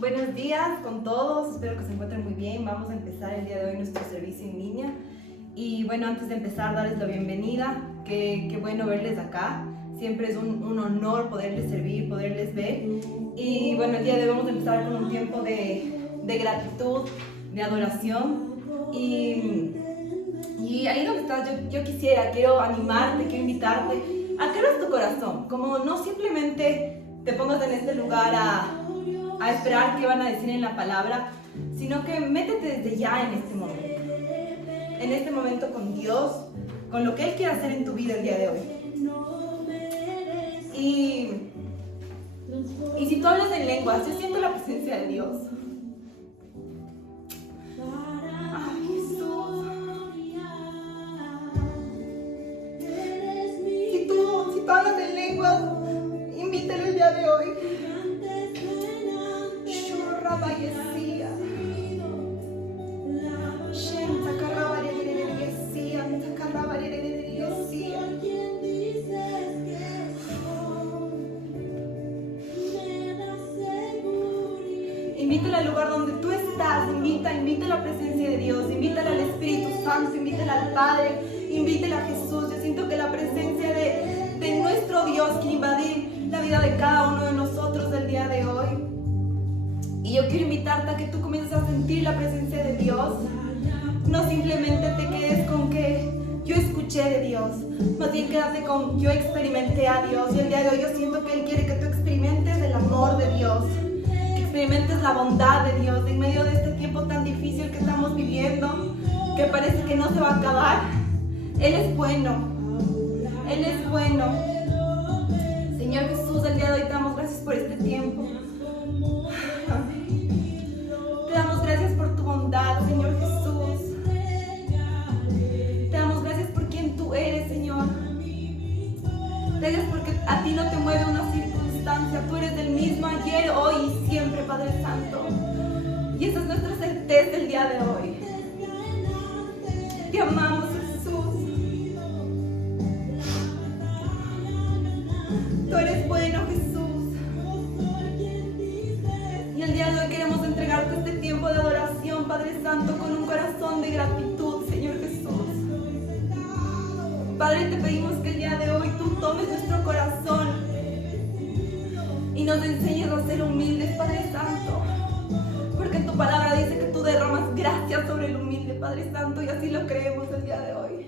Buenos días con todos, espero que se encuentren muy bien. Vamos a empezar el día de hoy nuestro servicio en línea. Y bueno, antes de empezar, darles la bienvenida. Qué bueno verles acá. Siempre es un honor poderles servir, poderles ver. Y bueno, el día de hoy vamos a empezar con un tiempo de gratitud, de adoración. Y ahí donde estás, yo quiero animarte, quiero invitarte a que abras tu corazón. Como no simplemente te pongas en este lugar a esperar qué van a decir en la palabra, sino que métete desde ya en este momento con Dios, con lo que Él quiere hacer en tu vida el día de hoy. Y si tú hablas en lenguas, yo siento la presencia de Dios. Ay, Jesús. Si tú hablas en lenguas, invítalo el día de hoy. Invítala al lugar donde tú estás, invita la presencia de Dios, invítala al Espíritu Santo, invítala al Padre, invítala a Jesús. Yo siento que la presencia de nuestro Dios quiere invadir la vida de cada uno de nosotros del día de hoy. Y yo quiero invitarte a que tú comiences a sentir la presencia de Dios. No simplemente te quedes con que yo escuché de Dios, más bien quédate con yo experimenté a Dios. Y el día de hoy yo siento que Él quiere que tú experimentes el amor de Dios, que experimentes la bondad de Dios en medio de este tiempo tan difícil que estamos viviendo, que parece que no se va a acabar. Él es bueno, Él es bueno. Señor Jesús, el día de hoy te damos gracias por este tiempo. Te damos gracias por tu bondad, Señor Jesús. Te damos gracias por quien tú eres, Señor. Gracias porque a ti no te mueve una circunstancia. Tú eres el mismo ayer, hoy y siempre, Padre Santo. Y esa es nuestra certeza el día de hoy. Te amamos, Jesús. Tú eres bueno, Jesús. Y el día de hoy queremos entregarte este tiempo de adoración, Padre Santo, con un corazón de gratitud, Señor Jesús. Padre, te pedimos que el día de hoy tú tomes nuestro corazón y nos enseñes a ser humildes, Padre Santo. Porque en tu palabra dice que tú derramas gracia sobre el humilde, Padre Santo, y así lo creemos el día de hoy.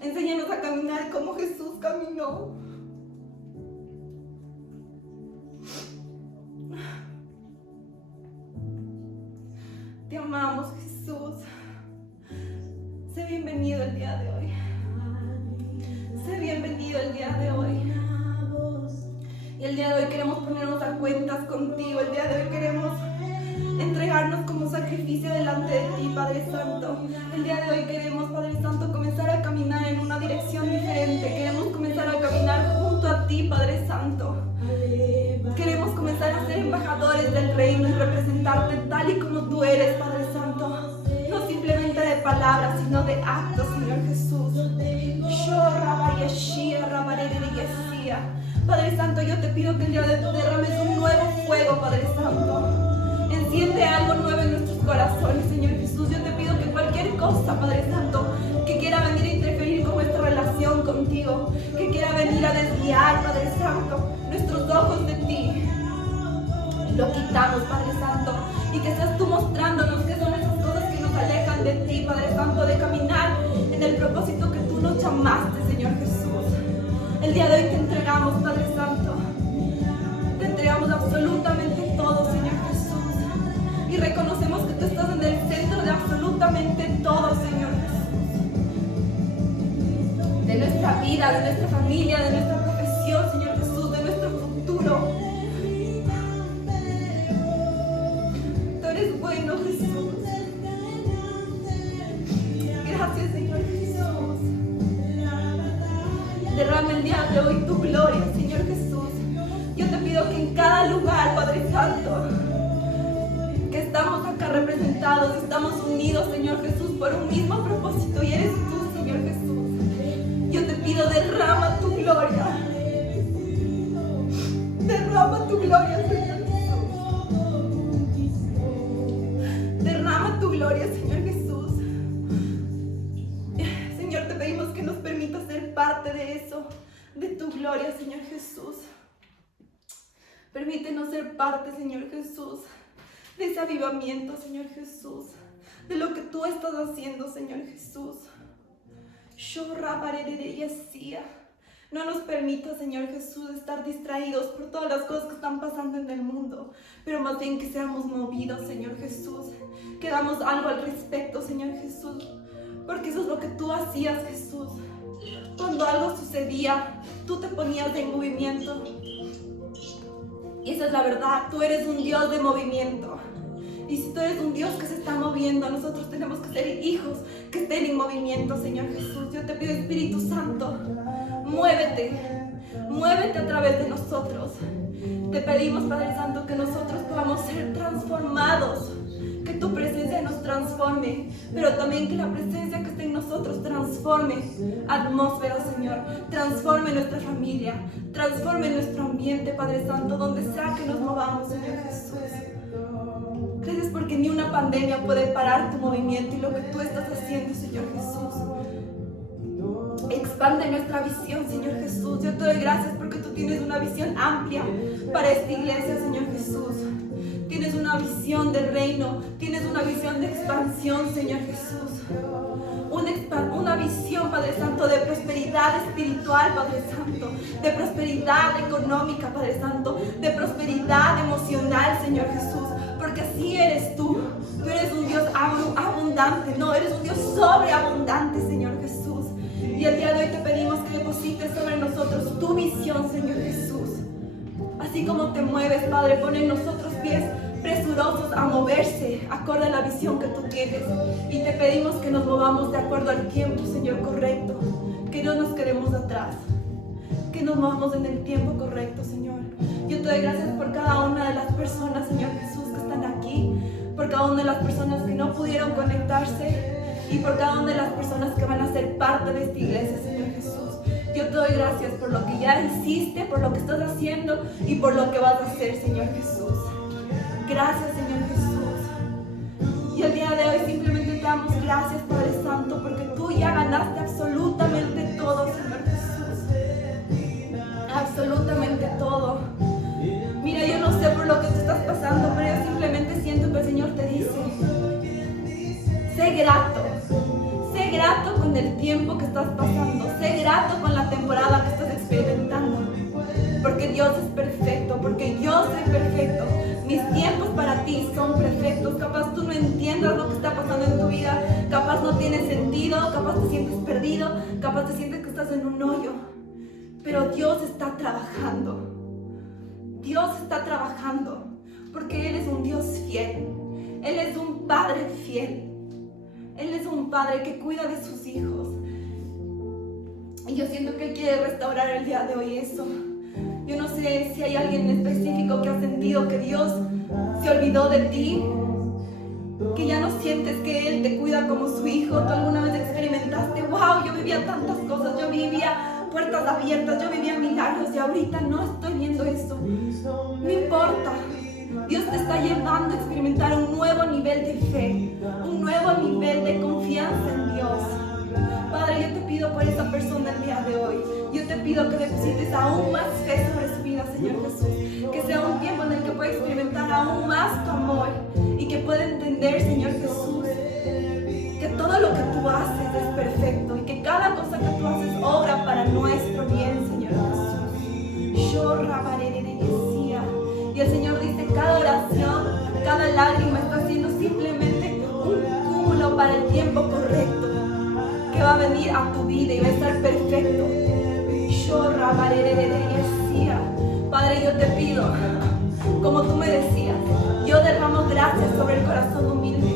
Enséñanos a caminar como Jesús caminó. Te amamos, Jesús. Sé bienvenido el día de hoy. Sé bienvenido el día de hoy. Y el día de hoy queremos ponernos a cuentas contigo. El día de hoy queremos entregarnos como sacrificio delante de ti, Padre Santo. El día de hoy queremos, Padre Santo, comenzar a caminar en una dirección diferente. Queremos comenzar a caminar junto a ti, Padre Santo. Queremos comenzar a ser embajadores del reino y representarte tal y como tú eres, Padre Santo. No simplemente de palabras, sino de actos, Señor Jesús. Padre Santo, yo te pido que el día de hoy derrames un nuevo fuego, Padre Santo. Enciende algo nuevo en nuestros corazones, Señor Jesús. Yo te pido que cualquier cosa, Padre Santo, que quiera venir a interferir con nuestra relación contigo, que quiera venir a desviar, Padre Santo, nuestros ojos de ti, lo quitamos, Padre Santo, y que seas tú mostrándonos qué son esas cosas que nos alejan de ti, Padre Santo, de caminar en el propósito que tú nos llamaste, Señor Jesús. El día de hoy te entregamos, Padre Santo, te entregamos absolutamente todo, Señor Jesús, y reconocemos que tú estás en el centro de absolutamente todo, Señor Jesús, de nuestra vida, de nuestra familia, de nuestra profesión, Señor Jesús, de nuestro futuro. Tú eres bueno, Jesús. Gracias, Señor Jesús. Derrama el día de hoy tu gloria, Señor Jesús. Yo te pido que en cada lugar, Padre Santo, que estamos acá representados, estamos unidos, Señor Jesús, por un mismo propósito, y eres tú, Señor Jesús. Yo te pido, derrama tu gloria. Derrama tu gloria, Señor Jesús. gloria, Señor Jesús. Señor, te pedimos que nos permitas ser parte de eso, de tu gloria, Señor Jesús. Permítenos ser parte, Señor Jesús, de ese avivamiento, Señor Jesús, de lo que tú estás haciendo, Señor Jesús. No nos permita, Señor Jesús, estar distraídos por todas las cosas que están pasando en el mundo, pero más bien que seamos movidos, Señor Jesús, que hagamos algo al respecto, Señor Jesús, porque eso es lo que tú hacías, Jesús. Cuando algo sucedía, tú te ponías en movimiento. Y esa es la verdad, tú eres un Dios de movimiento. Y si tú eres un Dios que se está moviendo, nosotros tenemos que ser hijos que estén en movimiento, Señor Jesús. Yo te pido, Espíritu Santo, muévete a través de nosotros. Te pedimos, Padre Santo, que nosotros podamos ser transformados, que tu presencia nos transforme, pero también que la presencia que esté en nosotros transforme atmósfera, Señor, transforme nuestra familia, transforme nuestro ambiente, Padre Santo, donde sea que nos movamos, Señor Jesús. Gracias porque ni una pandemia puede parar tu movimiento y lo que tú estás haciendo, Señor Jesús. Expande nuestra visión, Señor Jesús. Yo te doy gracias porque tú tienes una visión amplia para esta iglesia, Señor Jesús. Tienes una visión de reino, tienes una visión de expansión, Señor Jesús. Una visión, Padre Santo, de prosperidad espiritual, Padre Santo, de prosperidad económica, Padre Santo, de prosperidad emocional, Señor Jesús, porque así eres tú. Tú eres un Dios abundante, no, eres un Dios sobreabundante, Señor Jesús. Y el día de hoy te pedimos que deposites sobre nosotros tu visión, Señor Jesús. Así como te mueves, Padre, pon en nosotros pies presurosos a moverse acorde a la visión que tú tienes, y te pedimos que nos movamos de acuerdo al tiempo, Señor, correcto, que no nos quedemos atrás, que nos movamos en el tiempo correcto, Señor. Yo te doy gracias por cada una de las personas, Señor Jesús, que están aquí, por cada una de las personas que no pudieron conectarse y por cada una de las personas que van a ser parte de esta iglesia, Señor Jesús. Yo te doy gracias por lo que ya hiciste, por lo que estás haciendo y por lo que vas a hacer, Señor Jesús. Gracias, Señor Jesús. Y el día de hoy simplemente te damos gracias, Padre Santo, porque tú ya ganaste absolutamente todo, Señor Jesús. Absolutamente todo. Mira, yo no sé por lo que tú estás pasando, pero yo simplemente siento que el Señor te dice: sé grato. Sé grato con el tiempo que estás pasando. Sé grato con la temporada que estás experimentando. Porque Dios es perfecto, porque yo soy perfecto. Mis tiempos para ti son perfectos. Capaz tú no entiendas lo que está pasando en tu vida. Capaz no tiene sentido. Capaz te sientes perdido. Capaz te sientes que estás en un hoyo. Pero Dios está trabajando. Dios está trabajando. Porque Él es un Dios fiel. Él es un Padre fiel. Él es un Padre que cuida de sus hijos. Y yo siento que Él quiere restaurar el día de hoy eso. Yo no sé si hay alguien en específico que ha sentido que Dios se olvidó de ti, que ya no sientes que Él te cuida como su hijo. Tú alguna vez experimentaste: wow, yo vivía tantas cosas, yo vivía puertas abiertas, yo vivía milagros, y ahorita no estoy viendo eso. No importa. Dios te está llevando a experimentar un nuevo nivel de fe, un nuevo nivel de confianza en Dios. Padre, yo te pido por esa persona el día de hoy. Yo te pido que deposites aún más fe sobre su vida, Señor Jesús. Que sea un tiempo en el que pueda experimentar aún más tu amor y que pueda entender, Señor Jesús, que todo lo que tú haces es perfecto y que cada cosa que tú haces obra para nuestro bien, Señor Jesús. Yo rabaré de decía. Y el Señor dice: cada oración, cada lágrima está siendo simplemente un cúmulo para el tiempo correcto que va a venir a tu vida y va a estar perfecto. Yo rabaré de decía. Padre, yo te pido, como tú me decías, yo derramo gracias sobre el corazón humilde.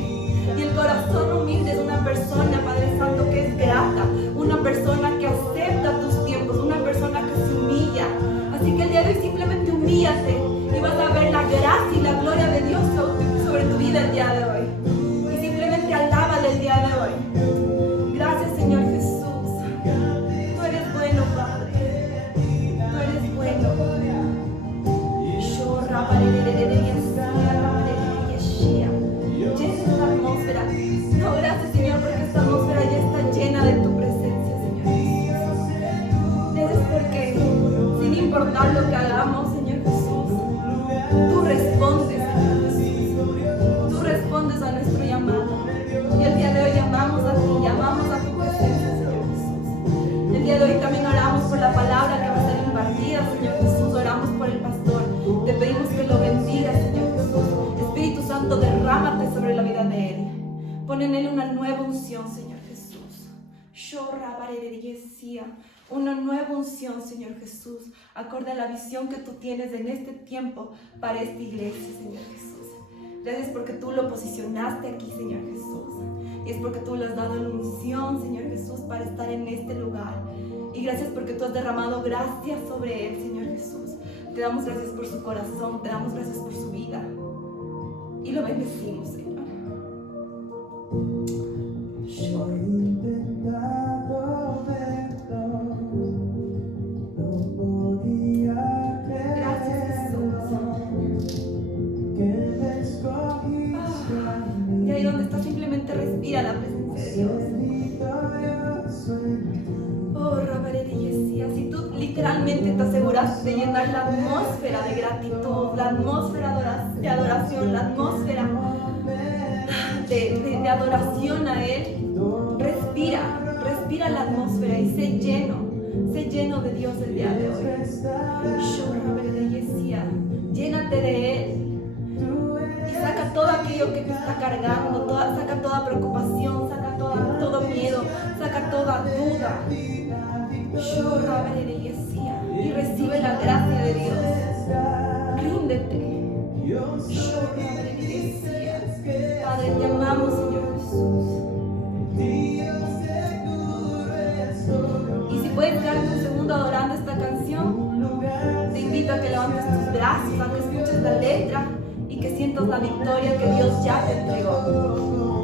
Y el corazón humilde es una persona, Padre Santo, que es grata, una persona que acepta tus tiempos, una persona que se humilla. Así que el día de hoy simplemente humíllate y vas a ver la gracia y la gloria de Dios sobre tu vida el día de hoy. Y simplemente alábale el día de hoy. Gracias, Señor Jesús. Tú eres bueno, Padre. Tú eres bueno. Yo rabaré de llena esta atmósfera Pon en él una nueva unción, Señor Jesús. Una nueva unción, Señor Jesús, acorde a la visión que tú tienes en este tiempo para esta iglesia, Señor Jesús. Gracias porque tú lo posicionaste aquí, Señor Jesús. Y es porque tú le has dado la unción, Señor Jesús, para estar en este lugar. Y gracias porque tú has derramado gracias sobre él, Señor Jesús. Te damos gracias por su corazón, te damos gracias por su vida. Y lo bendecimos, Señor. Y ahí donde estás, simplemente respira la presencia de Dios. Oh, Rabarería, si tú literalmente te aseguras de llenar la atmósfera de gratitud, la atmósfera de adoración, la atmósfera de adoración a Él, respira la atmósfera y sé lleno de Dios el día de hoy. Llénate de Él. Y saca todo aquello que te está cargando, saca toda preocupación, saca todo miedo, saca toda duda. Y recibe la gracia de Dios. Ríndete. Padre, te amamos, Señor Jesús. Y si puedes quedarte un segundo adorando esta canción, te invito a que levantes tus brazos, a que escuches la letra y que sientas la victoria que Dios ya te entregó.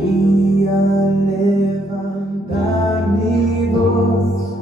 Y al levantar mi voz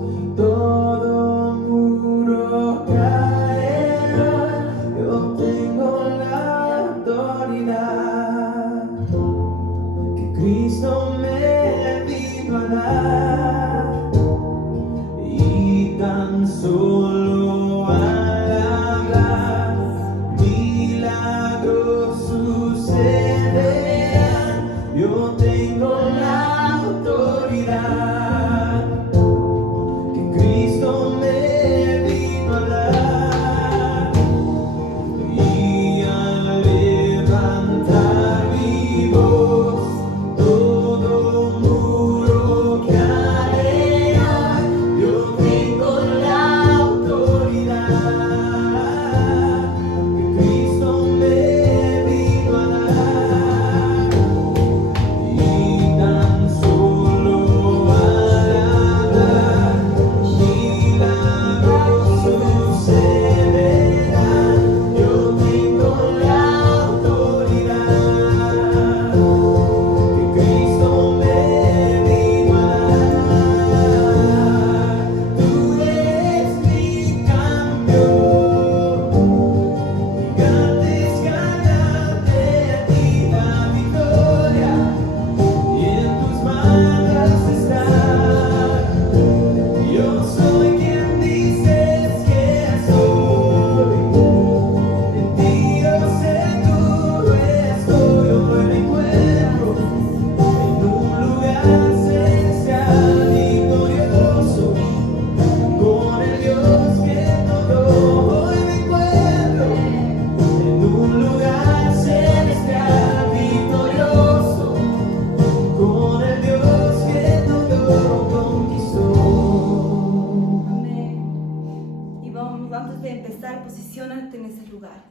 lugar,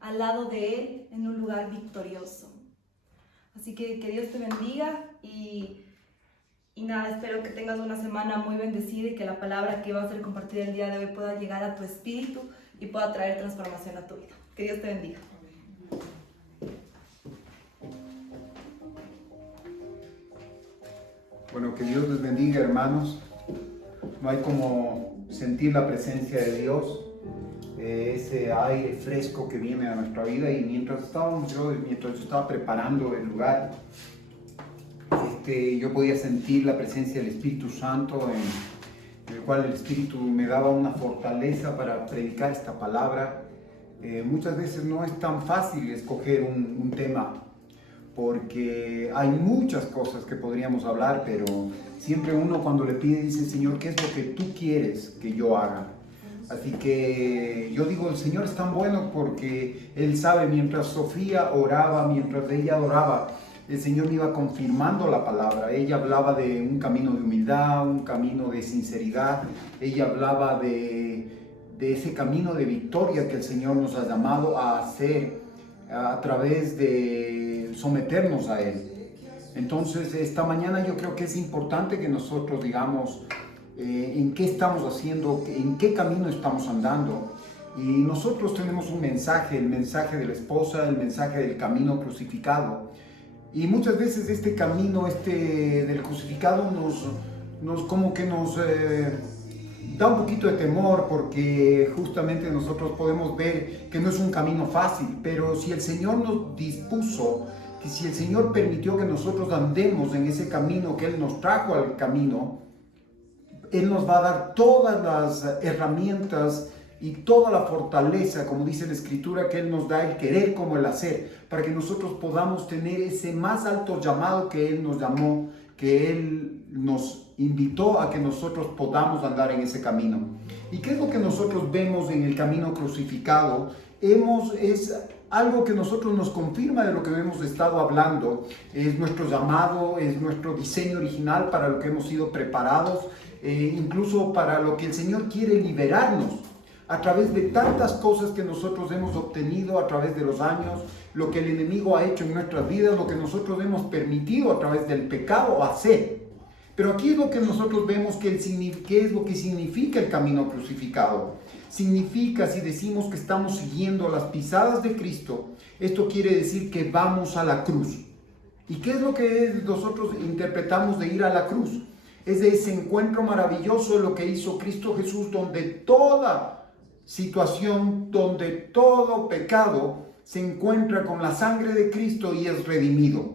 al lado de Él, en un lugar victorioso. Así que Dios te bendiga y nada, espero que tengas una semana muy bendecida y que la palabra que va a ser compartida el día de hoy pueda llegar a tu espíritu y pueda traer transformación a tu vida. Que Dios te bendiga. Bueno, que Dios les bendiga, hermanos. No hay como sentir la presencia de Dios, ese aire fresco que viene a nuestra vida. Y mientras yo estaba preparando el lugar, yo podía sentir la presencia del Espíritu Santo, en el cual el Espíritu me daba una fortaleza para predicar esta palabra. Muchas veces no es tan fácil escoger un tema, porque hay muchas cosas que podríamos hablar, pero siempre uno cuando le pide dice: Señor, ¿qué es lo que tú quieres que yo haga? Así que yo digo, el Señor es tan bueno porque Él sabe, mientras Sofía oraba, mientras ella oraba, el Señor me iba confirmando la palabra. Ella hablaba de un camino de humildad, un camino de sinceridad. Ella hablaba de ese camino de victoria que el Señor nos ha llamado a hacer a través de someternos a Él. Entonces, esta mañana yo creo que es importante que nosotros digamos en qué estamos haciendo, en qué camino estamos andando. Y nosotros tenemos un mensaje, el mensaje de la esposa, el mensaje del camino crucificado. Y muchas veces este camino del crucificado nos da un poquito de temor, porque justamente nosotros podemos ver que no es un camino fácil, pero si el Señor nos dispuso, que si el Señor permitió que nosotros andemos en ese camino, que Él nos trajo al camino, Él nos va a dar todas las herramientas y toda la fortaleza, como dice la Escritura, que Él nos da, el querer como el hacer, para que nosotros podamos tener ese más alto llamado que Él nos llamó, que Él nos invitó a que nosotros podamos andar en ese camino. ¿Y qué es lo que nosotros vemos en el camino crucificado? Es algo que nosotros nos confirma de lo que hemos estado hablando. Es nuestro llamado, es nuestro diseño original para lo que hemos sido preparados, incluso para lo que el Señor quiere liberarnos a través de tantas cosas que nosotros hemos obtenido a través de los años, lo que el enemigo ha hecho en nuestras vidas, lo que nosotros hemos permitido a través del pecado hacer. Pero aquí es lo que nosotros vemos qué es lo que significa el camino crucificado. Significa, si decimos que estamos siguiendo las pisadas de Cristo, esto quiere decir que vamos a la cruz. ¿Y qué es lo que nosotros interpretamos de ir a la cruz? Es de ese encuentro maravilloso de lo que hizo Cristo Jesús, donde toda situación, donde todo pecado se encuentra con la sangre de Cristo y es redimido.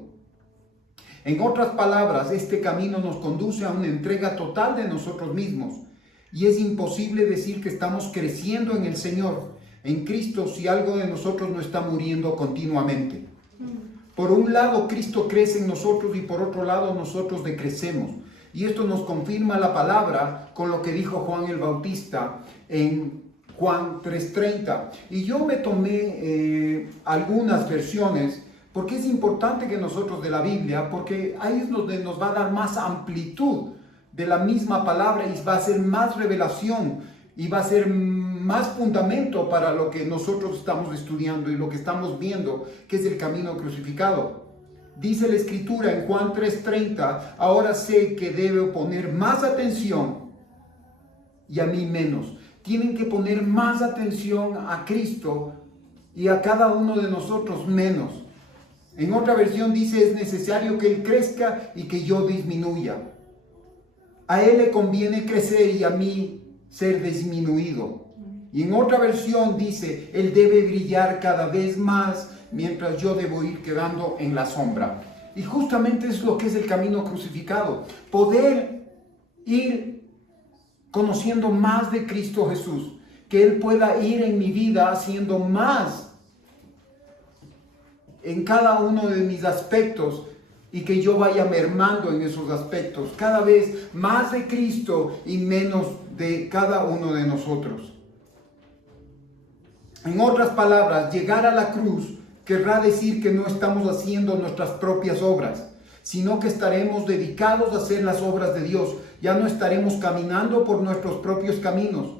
En otras palabras, este camino nos conduce a una entrega total de nosotros mismos. Y es imposible decir que estamos creciendo en el Señor, en Cristo, si algo de nosotros no está muriendo continuamente. Por un lado, Cristo crece en nosotros y por otro lado, nosotros decrecemos. Y esto nos confirma la palabra con lo que dijo Juan el Bautista en Juan 3:30. Y yo me tomé algunas versiones, porque es importante que nosotros de la Biblia, porque ahí es donde nos va a dar más amplitud de la misma palabra y va a ser más revelación y va a ser más fundamento para lo que nosotros estamos estudiando y lo que estamos viendo, que es el camino crucificado. Dice la Escritura en Juan 3:30, ahora sé que debo poner más atención y a mí menos. Tienen que poner más atención a Cristo y a cada uno de nosotros menos. En otra versión dice, es necesario que Él crezca y que yo disminuya. A Él le conviene crecer y a mí ser disminuido. Y en otra versión dice, Él debe brillar cada vez más mientras yo debo ir quedando en la sombra. Y justamente es lo que es el camino crucificado. Poder ir conociendo más de Cristo Jesús. Que Él pueda ir en mi vida haciendo más en cada uno de mis aspectos y que yo vaya mermando en esos aspectos. Cada vez más de Cristo y menos de cada uno de nosotros. En otras palabras, llegar a la cruz querrá decir que no estamos haciendo nuestras propias obras, sino que estaremos dedicados a hacer las obras de Dios. Ya no estaremos caminando por nuestros propios caminos,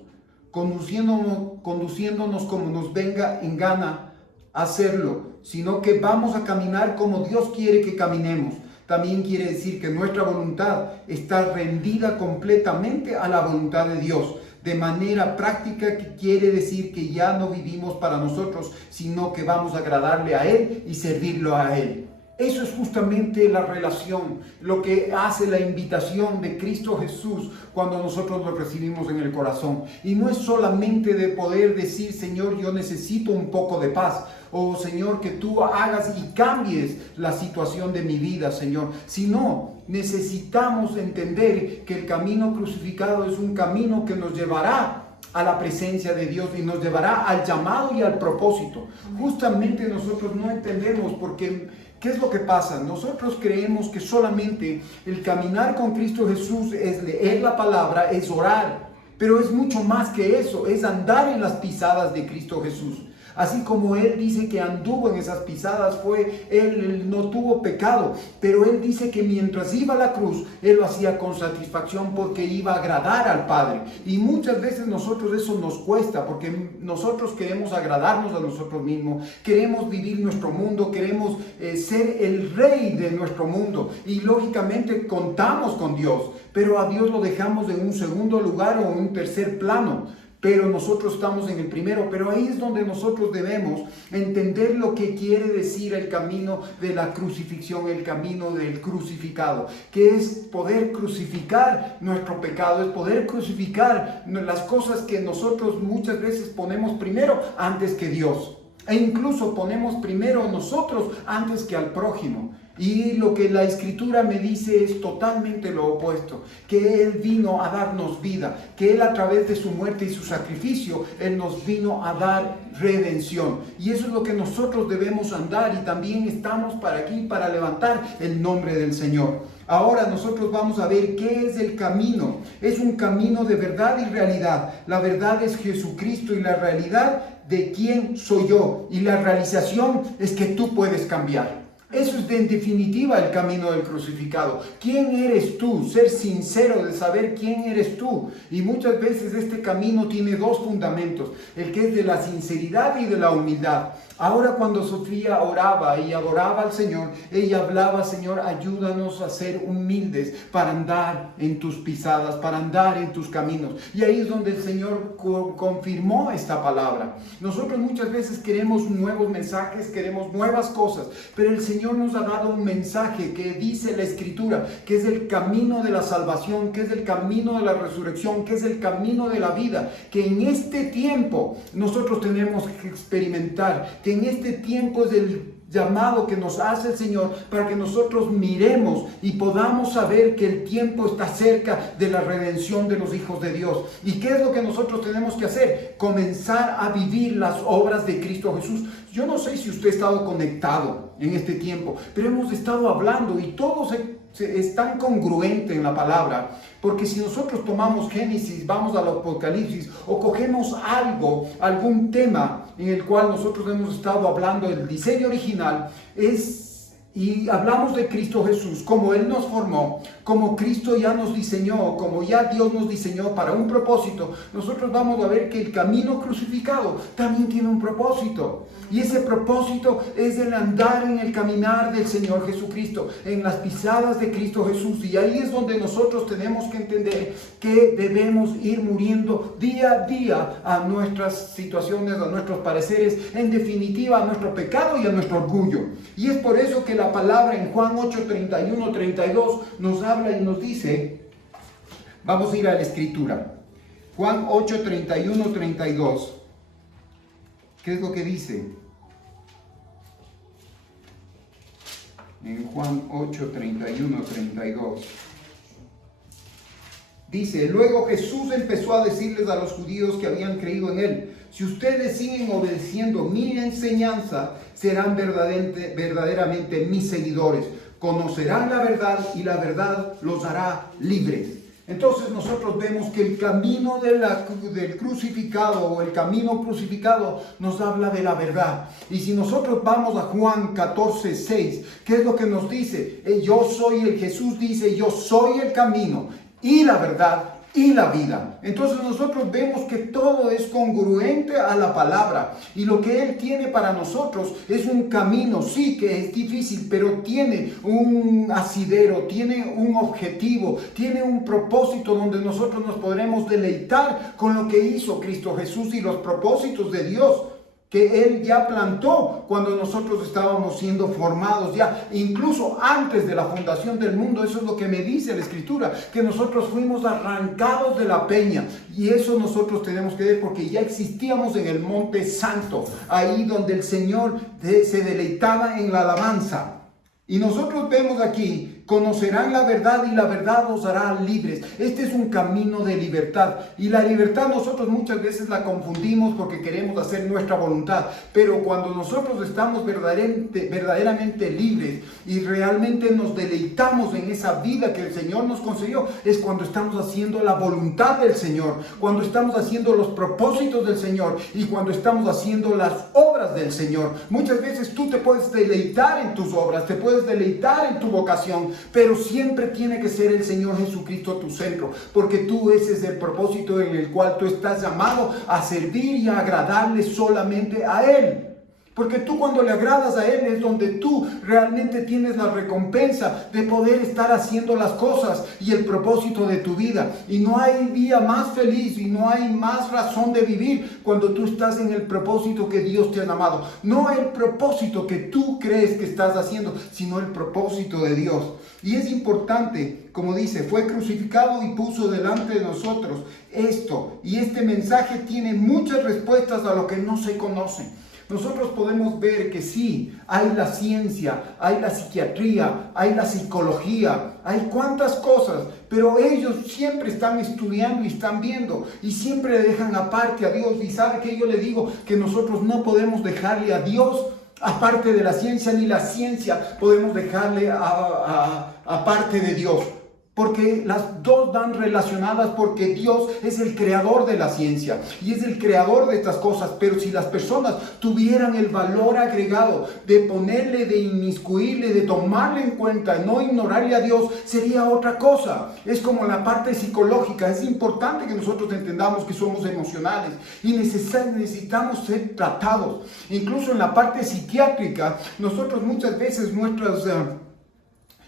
conduciéndonos como nos venga en gana hacerlo, sino que vamos a caminar como Dios quiere que caminemos. También quiere decir que nuestra voluntad está rendida completamente a la voluntad de Dios. De manera práctica, que quiere decir que ya no vivimos para nosotros, sino que vamos a agradarle a Él y servirlo a Él. Eso es justamente la relación, lo que hace la invitación de Cristo Jesús cuando nosotros lo recibimos en el corazón. Y no es solamente de poder decir, Señor, yo necesito un poco de paz, o Señor, que tú hagas y cambies la situación de mi vida, Señor, sino necesitamos entender que el camino crucificado es un camino que nos llevará a la presencia de Dios y nos llevará al llamado y al propósito. Justamente nosotros no entendemos porque ¿qué es lo que pasa? Nosotros creemos que solamente el caminar con Cristo Jesús es leer la palabra, es orar, pero es mucho más que eso, es andar en las pisadas de Cristo Jesús. Así como Él dice que anduvo en esas pisadas, Él no tuvo pecado, pero Él dice que mientras iba a la cruz, Él lo hacía con satisfacción porque iba a agradar al Padre. Y muchas veces nosotros eso nos cuesta porque nosotros queremos agradarnos a nosotros mismos, queremos vivir nuestro mundo, queremos ser el rey de nuestro mundo y lógicamente contamos con Dios, pero a Dios lo dejamos en un segundo lugar o en un tercer plano. Pero nosotros estamos en el primero, pero ahí es donde nosotros debemos entender lo que quiere decir el camino de la crucifixión, el camino del crucificado, que es poder crucificar nuestro pecado, es poder crucificar las cosas que nosotros muchas veces ponemos primero antes que Dios, e incluso ponemos primero nosotros antes que al prójimo. Y lo que la Escritura me dice es totalmente lo opuesto, que Él vino a darnos vida, que Él a través de su muerte y su sacrificio, Él nos vino a dar redención. Y eso es lo que nosotros debemos andar y también estamos para aquí para levantar el nombre del Señor. Ahora nosotros vamos a ver qué es el camino. Es un camino de verdad y realidad. La verdad es Jesucristo y la realidad de quién soy yo. Y la realización es que tú puedes cambiar. Eso es en definitiva el camino del crucificado. ¿Quién eres tú? Ser sincero de saber quién eres tú. Y muchas veces este camino tiene dos fundamentos, el que es de la sinceridad y de la humildad. Ahora cuando Sofía oraba y adoraba al Señor, ella hablaba, Señor, ayúdanos a ser humildes para andar en tus pisadas, para andar en tus caminos. Y ahí es donde el Señor confirmó esta palabra. Nosotros muchas veces queremos nuevos mensajes, queremos nuevas cosas, pero el Señor nos ha dado un mensaje que dice la Escritura, que es el camino de la salvación, que es el camino de la resurrección, que es el camino de la vida, que en este tiempo nosotros tenemos que experimentar, que en este tiempo es el llamado que nos hace el Señor para que nosotros miremos y podamos saber que el tiempo está cerca de la redención de los hijos de Dios. ¿Y qué es lo que nosotros tenemos que hacer? Comenzar a vivir las obras de Cristo Jesús. Yo no sé si usted ha estado conectado en este tiempo, pero hemos estado hablando y todo es tan congruente en la palabra, porque si nosotros tomamos Génesis, vamos al Apocalipsis o cogemos algún tema en el cual nosotros hemos estado hablando, el diseño original y hablamos de Cristo Jesús, como Él nos formó, como Cristo ya nos diseñó, como ya Dios nos diseñó para un propósito, nosotros vamos a ver que el camino crucificado también tiene un propósito. Y ese propósito es el andar en el caminar del Señor Jesucristo, en las pisadas de Cristo Jesús. Y ahí es donde nosotros tenemos que entender que debemos ir muriendo día a día a nuestras situaciones, a nuestros pareceres, en definitiva a nuestro pecado y a nuestro orgullo. Y es por eso que la palabra en Juan 8, 31, 32 nos habla y nos dice, vamos a ir a la Escritura. Juan 8, 31, 32. ¿Qué es lo que dice? En Juan 8, 31, 32. Dice, luego Jesús empezó a decirles a los judíos que habían creído en Él, si ustedes siguen obedeciendo mi enseñanza, serán verdaderamente mis seguidores. Conocerán la verdad y la verdad los hará libres. Entonces nosotros vemos que el camino del crucificado o el camino crucificado nos habla de la verdad. Y si nosotros vamos a Juan 14, 6, ¿qué es lo que nos dice? Jesús dice, yo soy el camino y la verdad y la vida. Entonces nosotros vemos que todo es congruente a la palabra, y lo que Él tiene para nosotros es un camino, sí que es difícil, pero tiene un asidero, tiene un objetivo, tiene un propósito donde nosotros nos podremos deleitar con lo que hizo Cristo Jesús y los propósitos de Dios que Él ya plantó cuando nosotros estábamos siendo formados, ya incluso antes de la fundación del mundo. Eso es lo que me dice la Escritura, que nosotros fuimos arrancados de la peña, y eso nosotros tenemos que ver porque ya existíamos en el Monte Santo, ahí donde el Señor se deleitaba en la alabanza. Y nosotros vemos aquí, conocerán la verdad y la verdad os hará libres. Este es un camino de libertad, y la libertad nosotros muchas veces la confundimos porque queremos hacer nuestra voluntad, pero cuando nosotros estamos verdaderamente libres y realmente nos deleitamos en esa vida que el Señor nos concedió, es cuando estamos haciendo la voluntad del Señor, cuando estamos haciendo los propósitos del Señor y cuando estamos haciendo las obras del Señor. Muchas veces tú te puedes deleitar en tus obras, te puedes deleitar en tu vocación, pero siempre tiene que ser el Señor Jesucristo tu centro, porque ese es el propósito en el cual tú estás llamado a servir y a agradarle solamente a Él. Porque tú cuando le agradas a Él es donde tú realmente tienes la recompensa de poder estar haciendo las cosas y el propósito de tu vida. Y no hay día más feliz y no hay más razón de vivir cuando tú estás en el propósito que Dios te ha llamado. No el propósito que tú crees que estás haciendo, sino el propósito de Dios. Y es importante, como dice, fue crucificado y puso delante de nosotros esto. Y este mensaje tiene muchas respuestas a lo que no se conoce. Nosotros podemos ver que sí, hay la ciencia, hay la psiquiatría, hay la psicología, hay cuantas cosas, pero ellos siempre están estudiando y están viendo y siempre le dejan aparte a Dios. Y sabe que yo le digo que nosotros no podemos dejarle a Dios aparte de la ciencia, ni la ciencia podemos dejarle aparte de Dios. Porque las dos van relacionadas, porque Dios es el creador de la ciencia y es el creador de estas cosas. Pero si las personas tuvieran el valor agregado de ponerle, de inmiscuirle, de tomarle en cuenta, no ignorarle a Dios, sería otra cosa. Es como la parte psicológica. Es importante que nosotros entendamos que somos emocionales y necesitamos ser tratados. Incluso en la parte psiquiátrica, nosotros muchas veces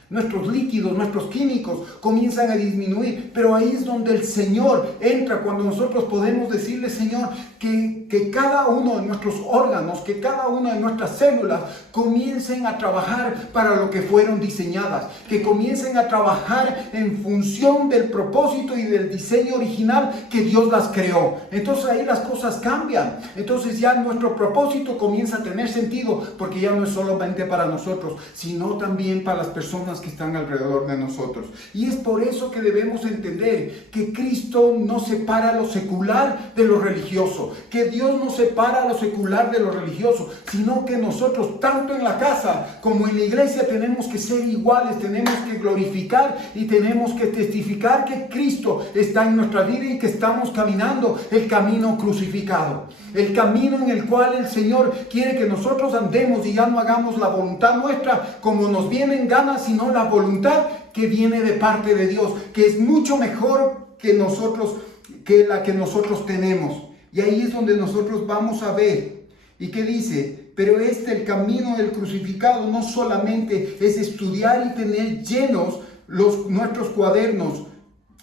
nuestros líquidos, nuestros químicos comienzan a disminuir, pero ahí es donde el Señor entra, cuando nosotros podemos decirle, Señor, que cada uno de nuestros órganos, que cada una de nuestras células comiencen a trabajar para lo que fueron diseñadas, que comiencen a trabajar en función del propósito y del diseño original que Dios las creó. Entonces ahí las cosas cambian, entonces ya nuestro propósito comienza a tener sentido, porque ya no es solamente para nosotros, sino también para las personas que están alrededor de nosotros. Y es por eso que debemos entender que Cristo no separa lo secular de lo religioso, que Dios no separa lo secular de lo religioso, sino que nosotros, tanto en la casa como en la iglesia, tenemos que ser iguales, tenemos que glorificar y tenemos que testificar que Cristo está en nuestra vida y que estamos caminando el camino crucificado, el camino en el cual el Señor quiere que nosotros andemos y ya no hagamos la voluntad nuestra como nos vienen ganas, sino la voluntad que viene de parte de Dios, que es mucho mejor que la que nosotros tenemos. Y ahí es donde nosotros vamos a ver. ¿Y qué dice? Pero el camino del crucificado no solamente es estudiar y tener llenos nuestros cuadernos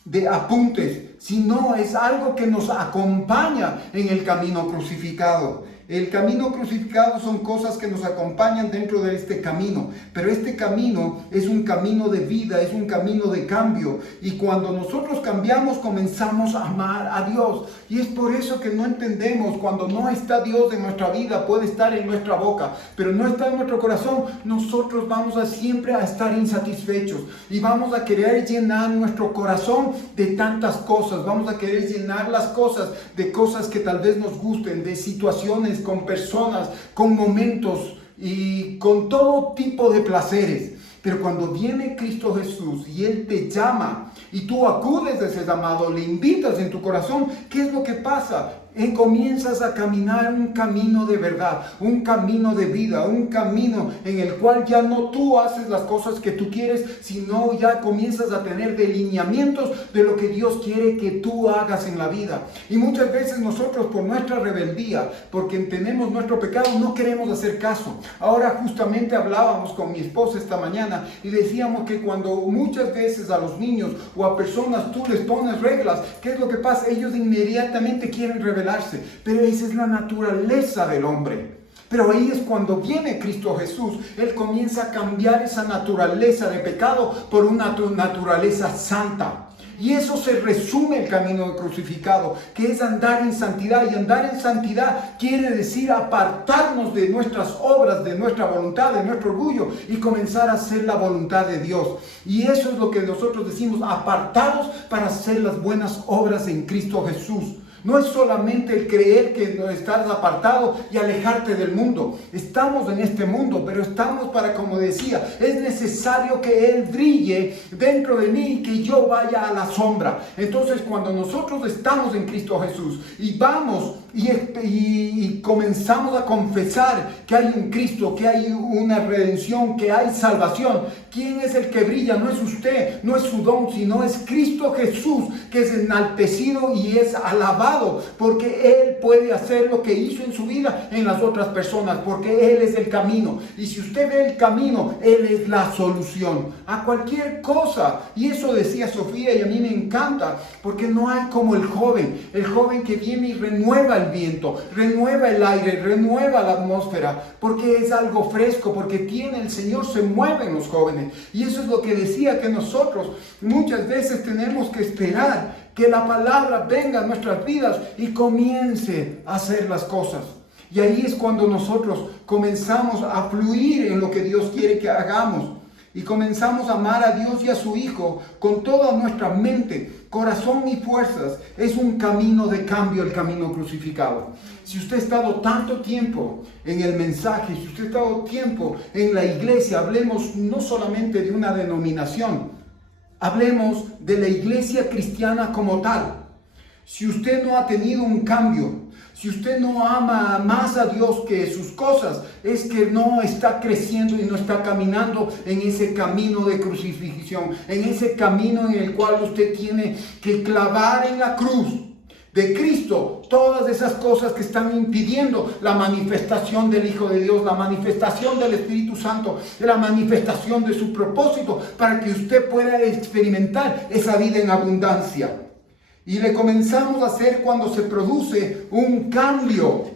de apuntes, sino es algo que nos acompaña en el camino crucificado. El camino crucificado son cosas que nos acompañan dentro de este camino, pero este camino es un camino de vida, es un camino de cambio, y cuando nosotros cambiamos comenzamos a amar a Dios. Y es por eso que no entendemos cuando no está Dios en nuestra vida. Puede estar en nuestra boca, pero no está en nuestro corazón. Nosotros vamos siempre a estar insatisfechos y vamos a querer llenar nuestro corazón de tantas cosas. Vamos a querer llenar las cosas de cosas que tal vez nos gusten, de situaciones, con personas, con momentos y con todo tipo de placeres. Pero cuando viene Cristo Jesús y Él te llama y tú acudes a ese llamado, le invitas en tu corazón, ¿qué es lo que pasa? comienzas a caminar un camino de verdad, un camino de vida, un camino en el cual ya no tú haces las cosas que tú quieres, sino ya comienzas a tener delineamientos de lo que Dios quiere que tú hagas en la vida. Y muchas veces nosotros, por nuestra rebeldía, porque tenemos nuestro pecado, no queremos hacer caso. Ahora justamente hablábamos con mi esposa esta mañana y decíamos que cuando muchas veces a los niños o a personas tú les pones reglas, ¿qué es lo que pasa? Ellos inmediatamente quieren rebelarse, pero esa es la naturaleza del hombre. Pero ahí es cuando viene Cristo Jesús. Él comienza a cambiar esa naturaleza de pecado por una naturaleza santa. Y eso se resume el camino crucificado, que es andar en santidad. Y andar en santidad quiere decir apartarnos de nuestras obras, de nuestra voluntad, de nuestro orgullo y comenzar a hacer la voluntad de Dios. Y eso es lo que nosotros decimos, apartados para hacer las buenas obras en Cristo Jesús. No es solamente el creer que no estás apartado y alejarte del mundo. Estamos en este mundo, pero estamos para, como decía, es necesario que Él brille dentro de mí y que yo vaya a la sombra. Entonces, cuando nosotros estamos en Cristo Jesús y vamos y comenzamos a confesar que hay un Cristo, que hay una redención, que hay salvación, ¿quién es el que brilla? No es usted, no es su don, sino es Cristo Jesús, que es enaltecido y es alabado, porque Él puede hacer lo que hizo en su vida en las otras personas, porque Él es el camino. Y si usted ve el camino, Él es la solución a cualquier cosa. Y eso decía Sofía y a mí me encanta, porque no hay como el joven que viene y renueva el viento, renueva el aire, renueva la atmósfera, porque es algo fresco, porque tiene el Señor, se mueve en los jóvenes. Y eso es lo que decía, que nosotros muchas veces tenemos que esperar que la palabra venga a nuestras vidas y comience a hacer las cosas. Y ahí es cuando nosotros comenzamos a fluir en lo que Dios quiere que hagamos. Y comenzamos a amar a Dios y a su Hijo con toda nuestra mente, corazón y fuerzas. Es un camino de cambio, el camino crucificado. Si usted ha estado tanto tiempo en el mensaje, si usted ha estado tiempo en la iglesia, hablemos no solamente de una denominación, hablemos de la iglesia cristiana como tal. Si usted no ha tenido un cambio, si usted no ama más a Dios que sus cosas, es que no está creciendo y no está caminando en ese camino de crucifixión, en ese camino en el cual usted tiene que clavar en la cruz de Cristo todas esas cosas que están impidiendo la manifestación del Hijo de Dios, la manifestación del Espíritu Santo, la manifestación de su propósito, para que usted pueda experimentar esa vida en abundancia. Y le comenzamos a hacer cuando se produce un cambio.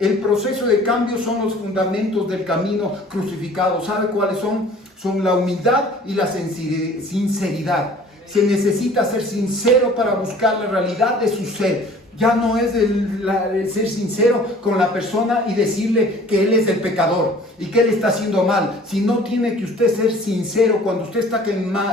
El proceso de cambio son los fundamentos del camino crucificado. ¿Sabe cuáles son? Son la humildad y la sinceridad. Se necesita ser sincero para buscar la realidad de su ser. Ya no es el ser sincero con la persona y decirle que él es el pecador y que él está haciendo mal, sino tiene que usted ser sincero cuando usted está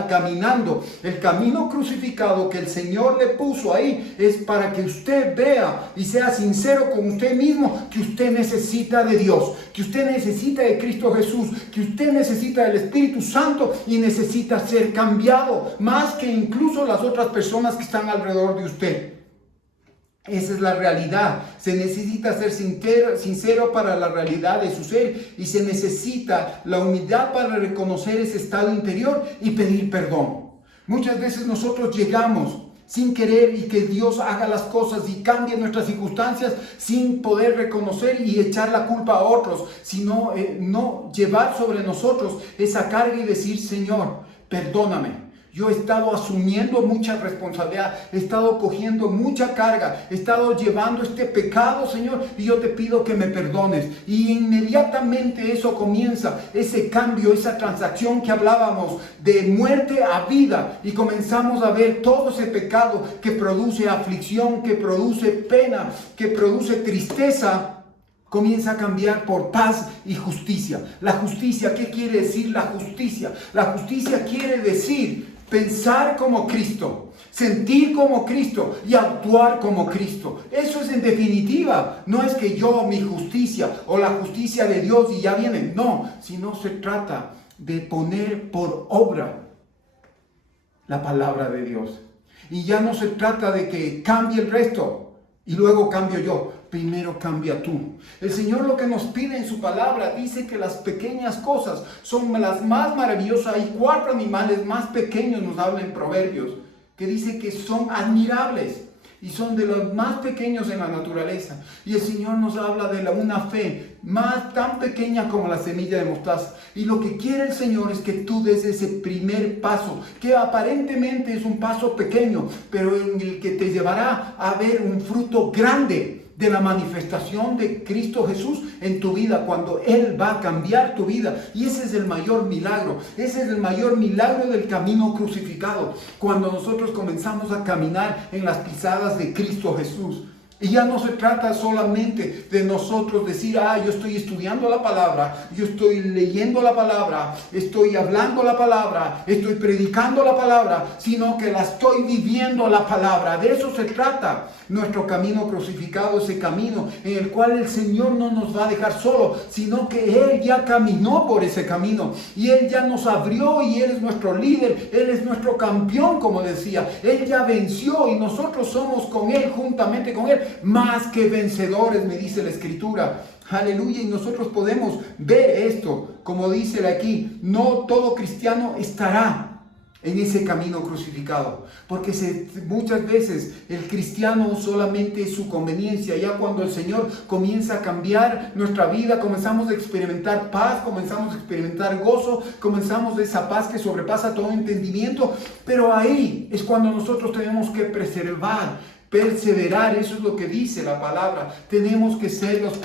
caminando el camino crucificado que el Señor le puso ahí. Es para que usted vea y sea sincero con usted mismo que usted necesita de Dios, que usted necesita de Cristo Jesús, que usted necesita del Espíritu Santo y necesita ser cambiado más que incluso las otras personas que están alrededor de usted. Esa es la realidad. Se necesita ser sincero para la realidad de su ser y se necesita la humildad para reconocer ese estado interior y pedir perdón. Muchas veces nosotros llegamos sin querer y que Dios haga las cosas y cambie nuestras circunstancias sin poder reconocer y echar la culpa a otros, sino no llevar sobre nosotros esa carga y decir: Señor, perdóname. Yo he estado asumiendo mucha responsabilidad, he estado cogiendo mucha carga, he estado llevando este pecado, Señor, y yo te pido que me perdones. Y inmediatamente eso comienza, ese cambio, esa transacción que hablábamos de muerte a vida, y comenzamos a ver todo ese pecado que produce aflicción, que produce pena, que produce tristeza, comienza a cambiar por paz y justicia. La justicia, ¿qué quiere decir la justicia? La justicia quiere decir pensar como Cristo, sentir como Cristo y actuar como Cristo. Eso es en definitiva. No es que yo, mi justicia o la justicia de Dios y ya viene. No, sino se trata de poner por obra la palabra de Dios. Y ya no se trata de que cambie el resto. y luego cambio yo. Primero cambia tú. El Señor lo que nos pide en su palabra dice que las pequeñas cosas son las más maravillosas. Hay 4 animales más pequeños, nos habla en Proverbios, que dice que son admirables y son de los más pequeños en la naturaleza. Y el Señor nos habla de una fe más tan pequeña como la semilla de mostaza. Y lo que quiere el Señor es que tú des ese primer paso, que aparentemente es un paso pequeño, pero en el que te llevará a ver un fruto grande de la manifestación de Cristo Jesús en tu vida, cuando Él va a cambiar tu vida. Y ese es el mayor milagro, ese es el mayor milagro del camino crucificado, cuando nosotros comenzamos a caminar en las pisadas de Cristo Jesús. Y ya no se trata solamente de nosotros decir, yo estoy estudiando la palabra, yo estoy leyendo la palabra, estoy hablando la palabra, estoy predicando la palabra, sino que la estoy viviendo la palabra. De eso se trata nuestro camino crucificado, ese camino en el cual el Señor no nos va a dejar solo, sino que Él ya caminó por ese camino y Él ya nos abrió y Él es nuestro líder, Él es nuestro campeón, como decía. Él ya venció y nosotros somos con Él, juntamente con Él, más que vencedores, me dice la Escritura. Aleluya. Y nosotros podemos ver esto, como dice aquí, no todo cristiano estará en ese camino crucificado, porque muchas veces el cristiano solamente es su conveniencia. Ya cuando el Señor comienza a cambiar nuestra vida, comenzamos a experimentar paz, comenzamos a experimentar gozo, comenzamos esa paz que sobrepasa todo entendimiento, pero ahí es cuando nosotros tenemos que perseverar, eso es lo que dice la palabra. Tenemos que ser los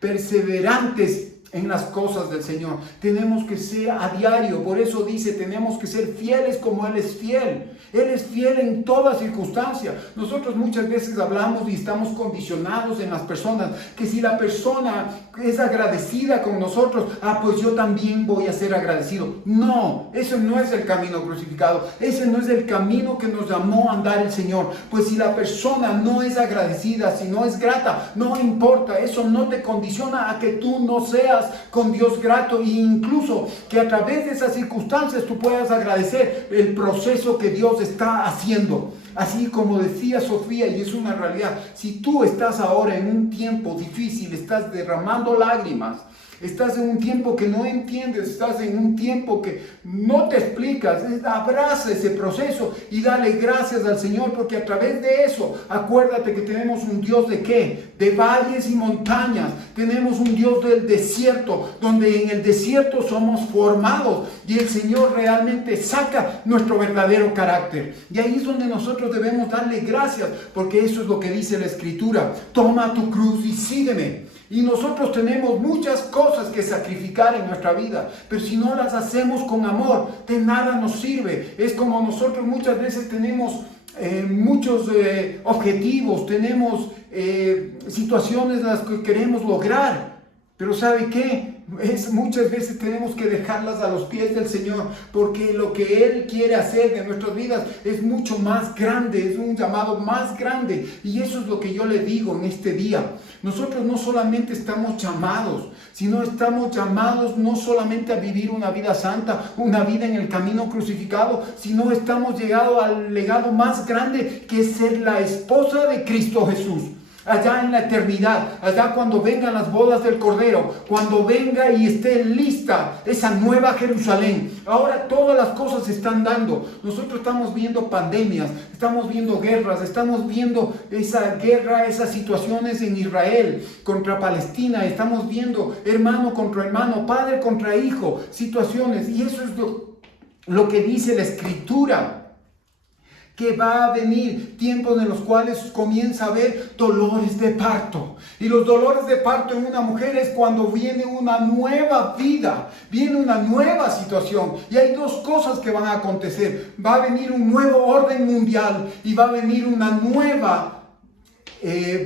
perseverantes en las cosas del Señor. Tenemos que ser a diario. Por eso dice, tenemos que ser fieles como Él es fiel. Él es fiel en toda circunstancia. Nosotros muchas veces hablamos y estamos condicionados en las personas, que si la persona es agradecida con nosotros, pues yo también voy a ser agradecido. No, eso no es el camino crucificado. Ese no es el camino que nos llamó a andar el Señor. Pues si la persona no es agradecida, si no es grata, no importa. Eso no te condiciona a que tú no seas con Dios grato, e incluso que a través de esas circunstancias tú puedas agradecer el proceso que Dios está haciendo. Así como decía Sofía, y es una realidad, si tú estás ahora en un tiempo difícil, estás derramando lágrimas, estás en un tiempo que no entiendes, estás en un tiempo que no te explicas, abraza ese proceso y dale gracias al Señor, porque a través de eso, acuérdate que tenemos un Dios de ¿qué? De valles y montañas. Tenemos un Dios del desierto, donde en el desierto somos formados y el Señor realmente saca nuestro verdadero carácter. Y ahí es donde nosotros debemos darle gracias, porque eso es lo que dice la Escritura: toma tu cruz y sígueme. Y nosotros tenemos muchas cosas que sacrificar en nuestra vida, pero si no las hacemos con amor, de nada nos sirve. Es como nosotros muchas veces tenemos muchos objetivos, tenemos situaciones en las que queremos lograr, pero ¿sabe qué? Muchas veces tenemos que dejarlas a los pies del Señor, porque lo que Él quiere hacer de nuestras vidas es mucho más grande, es un llamado más grande. Y eso es lo que yo le digo en este día. Nosotros no solamente estamos llamados, sino estamos llamados no solamente a vivir una vida santa, una vida en el camino crucificado, sino estamos llegado al legado más grande, que es ser la esposa de Cristo Jesús. Allá en la eternidad, allá cuando vengan las bodas del Cordero, cuando venga y esté lista esa nueva Jerusalén. Ahora todas las cosas se están dando. Nosotros estamos viendo pandemias, estamos viendo guerras, estamos viendo esa guerra, esas situaciones en Israel contra Palestina, estamos viendo hermano contra hermano, padre contra hijo, situaciones. Y eso es lo que dice la Escritura, que va a venir tiempos en los cuales comienza a haber dolores de parto. Y los dolores de parto en una mujer es cuando viene una nueva vida, viene una nueva situación. Y hay dos cosas que van a acontecer. Va a venir un nuevo orden mundial y va a venir una nueva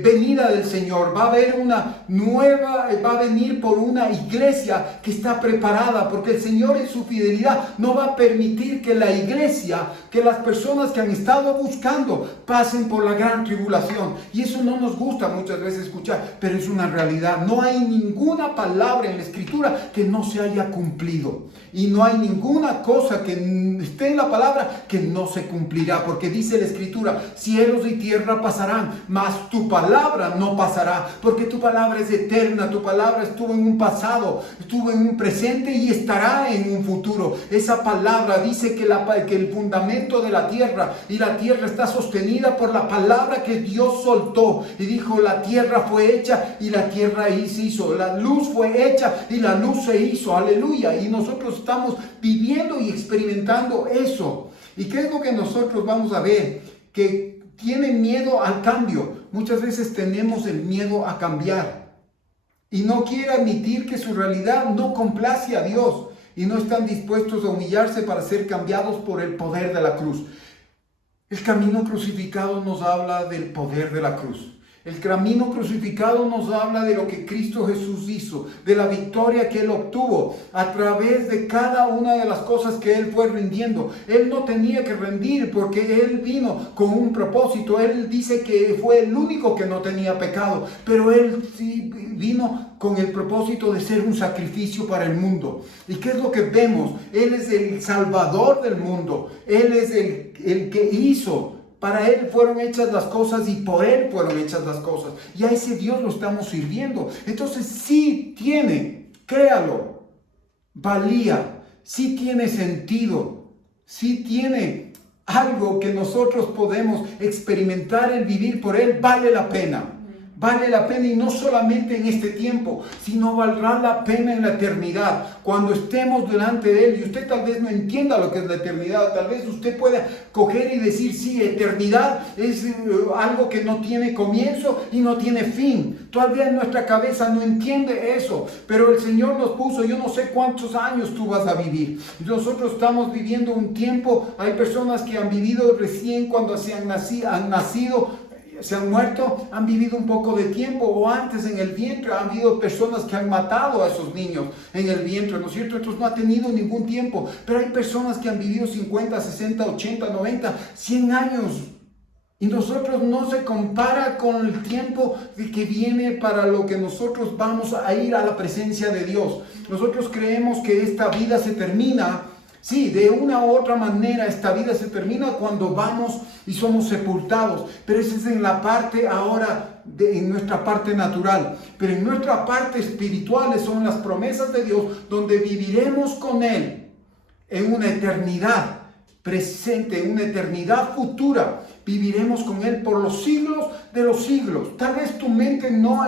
venida del Señor. Va a haber una nueva, va a venir por una iglesia que está preparada, porque el Señor en su fidelidad no va a permitir que la iglesia, que las personas que han estado buscando pasen por la gran tribulación. Y eso no nos gusta muchas veces escuchar, pero es una realidad. No hay ninguna palabra en la Escritura que no se haya cumplido, y no hay ninguna cosa que esté en la palabra que no se cumplirá, porque dice la Escritura: cielos y tierra pasarán, mas mas tu palabra no pasará, porque tu palabra es eterna, tu palabra estuvo en un pasado, estuvo en un presente y estará en un futuro. Esa palabra dice que el fundamento de la tierra y la tierra está sostenida por la palabra que Dios soltó y dijo: la tierra fue hecha y la tierra se hizo, la luz fue hecha y la luz se hizo. Aleluya. Y nosotros estamos viviendo y experimentando eso. ¿Y qué es lo que nosotros vamos a ver? Que tienen miedo al cambio. Muchas veces tenemos el miedo a cambiar y no quiere admitir que su realidad no complace a Dios y no están dispuestos a humillarse para ser cambiados por el poder de la cruz. El camino crucificado nos habla del poder de la cruz. El camino crucificado nos habla de lo que Cristo Jesús hizo, de la victoria que Él obtuvo a través de cada una de las cosas que Él fue rindiendo. Él no tenía que rendir porque Él vino con un propósito. Él dice que fue el único que no tenía pecado, pero Él sí vino con el propósito de ser un sacrificio para el mundo. ¿Y qué es lo que vemos? Él es el Salvador del mundo. Él es el que hizo. Para Él fueron hechas las cosas y por Él fueron hechas las cosas. Y a ese Dios lo estamos sirviendo. Entonces sí tiene, créalo, valía, sí tiene sentido, sí tiene algo que nosotros podemos experimentar. El vivir por Él vale la pena. Vale la pena, y no solamente en este tiempo, sino valdrá la pena en la eternidad. Cuando estemos delante de Él, y usted tal vez no entienda lo que es la eternidad, tal vez usted pueda coger y decir: sí, eternidad es algo que no tiene comienzo y no tiene fin. Todavía en nuestra cabeza no entiende eso, pero el Señor nos puso, yo no sé cuántos años tú vas a vivir. Nosotros estamos viviendo un tiempo, hay personas que han vivido recién cuando han nacido, se han muerto, han vivido un poco de tiempo, o antes en el vientre han habido personas que han matado a esos niños en el vientre, ¿no es cierto? Entonces no ha tenido ningún tiempo, pero hay personas que han vivido 50, 60, 80, 90, 100 años. Y nosotros no se compara con el tiempo que viene para lo que nosotros vamos a ir a la presencia de Dios. Nosotros creemos que esta vida se termina. Sí, de una u otra manera esta vida se termina cuando vamos y somos sepultados, pero esa es en la parte ahora, en nuestra parte natural. Pero en nuestra parte espiritual son las promesas de Dios, donde viviremos con Él en una eternidad presente, en una eternidad futura. Viviremos con Él por los siglos de los siglos. Tal vez tu mente no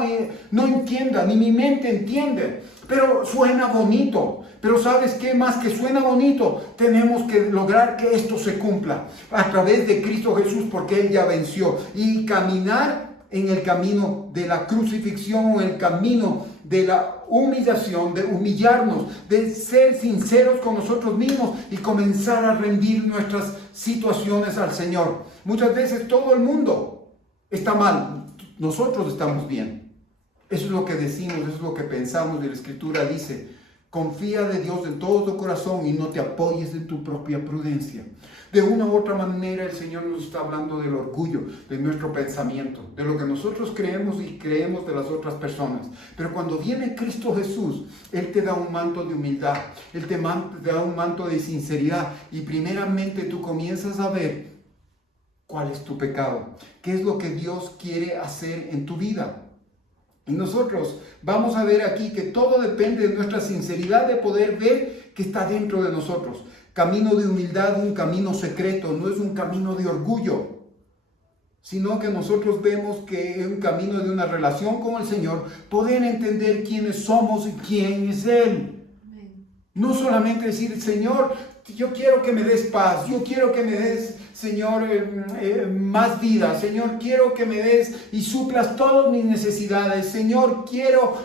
entienda, ni mi mente entiende, pero suena bonito. Pero ¿sabes qué? Más que suena bonito, tenemos que lograr que esto se cumpla a través de Cristo Jesús, porque Él ya venció. Y caminar en el camino de la crucifixión, en el camino de la humillación, de humillarnos, de ser sinceros con nosotros mismos y comenzar a rendir nuestras situaciones al Señor. Muchas veces todo el mundo está mal, nosotros estamos bien. Eso es lo que decimos, eso es lo que pensamos. Y la Escritura dice: confía de Dios en todo tu corazón y no te apoyes en tu propia prudencia. De una u otra manera el Señor nos está hablando del orgullo, de nuestro pensamiento, de lo que nosotros creemos y creemos de las otras personas. Pero cuando viene Cristo Jesús, Él te da un manto de humildad, Él te da un manto de sinceridad, y primeramente tú comienzas a ver cuál es tu pecado, qué es lo que Dios quiere hacer en tu vida. Y nosotros vamos a ver aquí que todo depende de nuestra sinceridad de poder ver que está dentro de nosotros. Camino de humildad, un camino secreto, no es un camino de orgullo, sino que nosotros vemos que es un camino de una relación con el Señor, poder entender quiénes somos y quién es Él. No solamente decir: Señor, yo quiero que me des paz, yo quiero que me des, Señor, más vida. Señor, quiero que me des y suplas todas mis necesidades. Señor, quiero,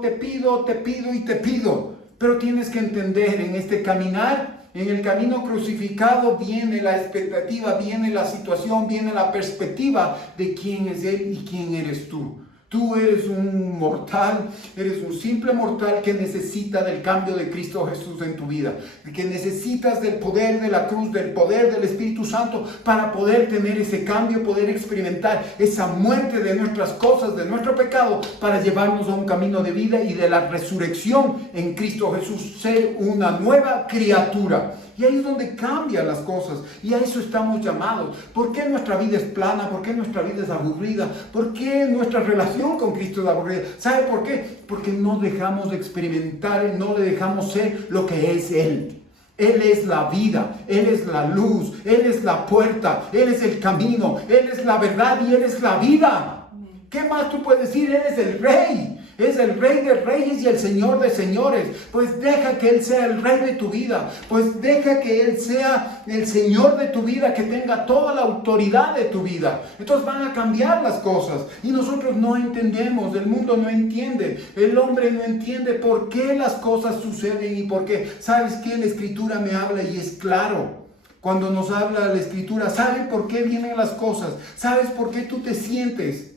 te pido y te pido. Pero tienes que entender, en este caminar, en el camino crucificado, viene la expectativa, viene la situación, viene la perspectiva de quién es Él y quién eres tú. Tú eres un mortal, eres un simple mortal que necesita del cambio de Cristo Jesús en tu vida, que necesitas del poder de la cruz, del poder del Espíritu Santo para poder tener ese cambio, poder experimentar esa muerte de nuestras cosas, de nuestro pecado, para llevarnos a un camino de vida y de la resurrección en Cristo Jesús, ser una nueva criatura. Y ahí es donde cambian las cosas. Y a eso estamos llamados. ¿Por qué nuestra vida es plana? ¿Por qué nuestra vida es aburrida? ¿Por qué nuestra relación con Cristo es aburrida? ¿Sabe por qué? Porque no dejamos de experimentar, no le dejamos ser lo que es Él. Él es la vida, Él es la luz, Él es la puerta, Él es el camino, Él es la verdad y Él es la vida. ¿Qué más tú puedes decir? Él es el Rey. Es el Rey de reyes y el Señor de señores. Pues deja que Él sea el Rey de tu vida. Pues deja que Él sea el Señor de tu vida, que tenga toda la autoridad de tu vida. Entonces van a cambiar las cosas. Y nosotros no entendemos, el mundo no entiende, el hombre no entiende por qué las cosas suceden y por qué. ¿Sabes qué? La Escritura me habla y es claro. Cuando nos habla la Escritura, ¿sabes por qué vienen las cosas? ¿Sabes por qué tú te sientes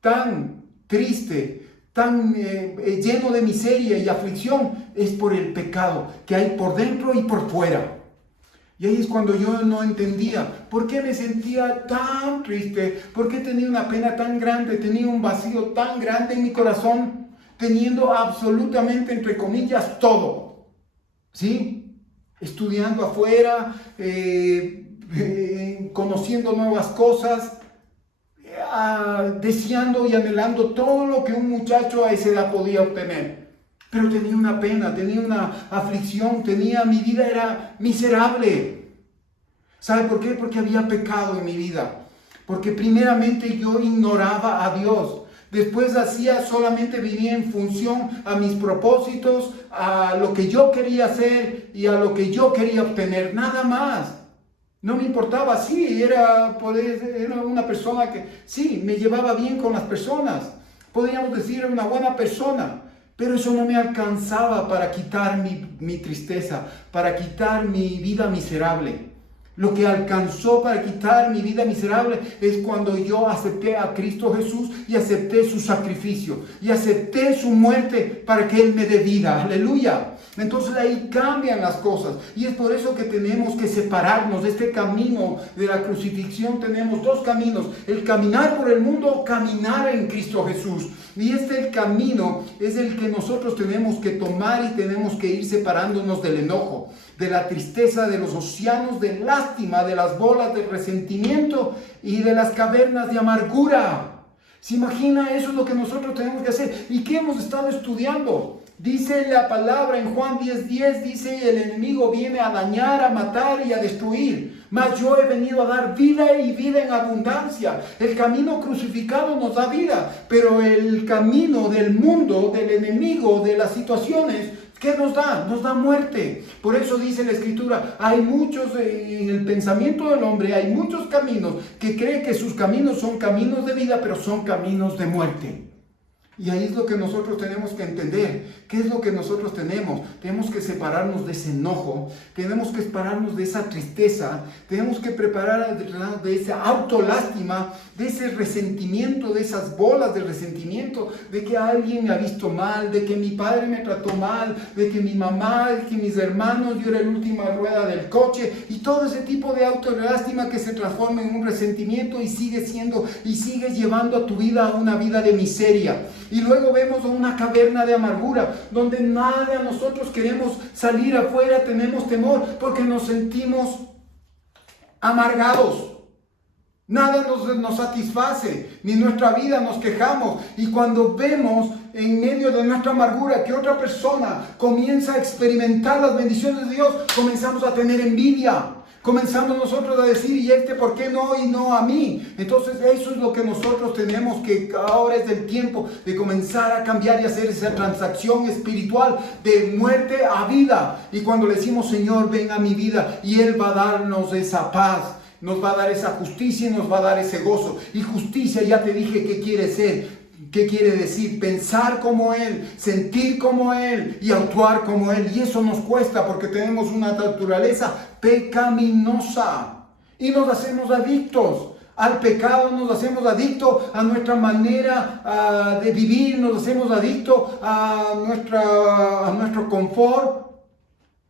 tan triste, tan lleno de miseria y aflicción? Es por el pecado que hay por dentro y por fuera. Y ahí es cuando yo no entendía por qué me sentía tan triste, por qué tenía una pena tan grande, tenía un vacío tan grande en mi corazón, teniendo absolutamente, entre comillas, todo. ¿Sí? Estudiando afuera, conociendo nuevas cosas, deseando y anhelando todo lo que un muchacho a esa edad podía obtener. Pero tenía una pena, tenía una aflicción, mi vida era miserable. ¿Sabe por qué? Porque había pecado en mi vida. Porque primeramente yo ignoraba a Dios. Después solamente vivía en función a mis propósitos, a lo que yo quería hacer y a lo que yo quería obtener, nada más. No me importaba, sí, era una persona que, sí, me llevaba bien con las personas. Podríamos decir, era una buena persona. Pero eso no me alcanzaba para quitar mi tristeza, para quitar mi vida miserable. Lo que alcanzó para quitar mi vida miserable es cuando yo acepté a Cristo Jesús y acepté su sacrificio y acepté su muerte para que Él me dé vida. Aleluya. Entonces ahí cambian las cosas y es por eso que tenemos que separarnos de este camino de la crucifixión. Tenemos dos caminos: el caminar por el mundo o caminar en Cristo Jesús. Y el camino es el que nosotros tenemos que tomar y tenemos que ir separándonos del enojo, de la tristeza, de los océanos de lástima, de las bolas de resentimiento y de las cavernas de amargura. ¿Se imagina? Eso es lo que nosotros tenemos que hacer. ¿Y qué hemos estado estudiando? Dice la palabra en Juan 10:10, dice: el enemigo viene a dañar, a matar y a destruir, mas yo he venido a dar vida y vida en abundancia. El camino crucificado nos da vida, pero el camino del mundo, del enemigo, de las situaciones, ¿qué nos da? Nos da muerte. Por eso dice la Escritura, hay muchos en el pensamiento del hombre, hay muchos caminos que creen que sus caminos son caminos de vida, pero son caminos de muerte. Y ahí es lo que nosotros tenemos que entender. ¿Qué es lo que nosotros tenemos? Tenemos que separarnos de ese enojo, tenemos que separarnos de esa tristeza, tenemos que preparar de esa autolástima, de ese resentimiento, de esas bolas de resentimiento, de que alguien me ha visto mal, de que mi padre me trató mal, de que mi mamá, de que mis hermanos, yo era la última rueda del coche, y todo ese tipo de autolástima que se transforma en un resentimiento y sigue llevando a tu vida a una vida de miseria. Y luego vemos una caverna de amargura, donde nada de nosotros queremos salir afuera, tenemos temor, porque nos sentimos amargados. Nada nos satisface, ni nuestra vida, nos quejamos. Y cuando vemos en medio de nuestra amargura que otra persona comienza a experimentar las bendiciones de Dios, comenzamos a tener envidia. Comenzamos nosotros a decir, ¿y por qué no y no a mí? Entonces eso es lo que nosotros tenemos que, ahora es el tiempo de comenzar a cambiar y hacer esa transacción espiritual de muerte a vida. Y cuando le decimos, Señor, ven a mi vida, y Él va a darnos esa paz, nos va a dar esa justicia y nos va a dar ese gozo. Y justicia, ya te dije qué quiere ser. ¿Qué quiere decir? Pensar como Él, sentir como Él y actuar como Él. Y eso nos cuesta porque tenemos una naturaleza pecaminosa y nos hacemos adictos al pecado, nos hacemos adictos a nuestra manera de vivir, nos hacemos adictos a nuestro confort.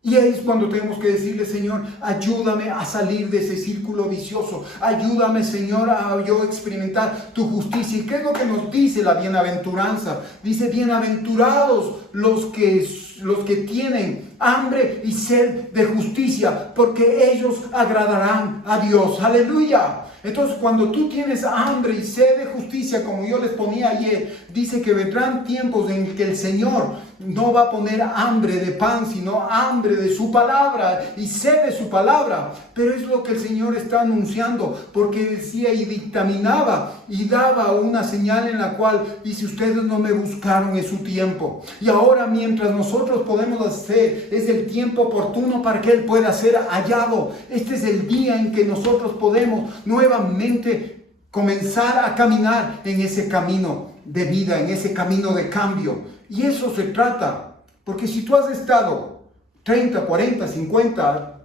Y ahí es cuando tenemos que decirle, Señor, ayúdame a salir de ese círculo vicioso. Ayúdame, Señor, a yo experimentar tu justicia. ¿Y qué es lo que nos dice la bienaventuranza? Dice, bienaventurados los que tienen hambre y sed de justicia, porque ellos agradarán a Dios. ¡Aleluya! Entonces, cuando tú tienes hambre y sed de justicia, como yo les ponía ayer, dice que vendrán tiempos en que el Señor no va a poner hambre de pan, sino hambre de su palabra y sed de su palabra. Pero es lo que el Señor está anunciando, porque decía y dictaminaba y daba una señal en la cual dice, ustedes no me buscaron en su tiempo. Y ahora, mientras nosotros podemos hacer, es el tiempo oportuno para que Él pueda ser hallado. Este es el día en que nosotros podemos nuevamente comenzar a caminar en ese camino de vida, en ese camino de cambio. Y eso se trata, porque si tú has estado 30, 40, 50,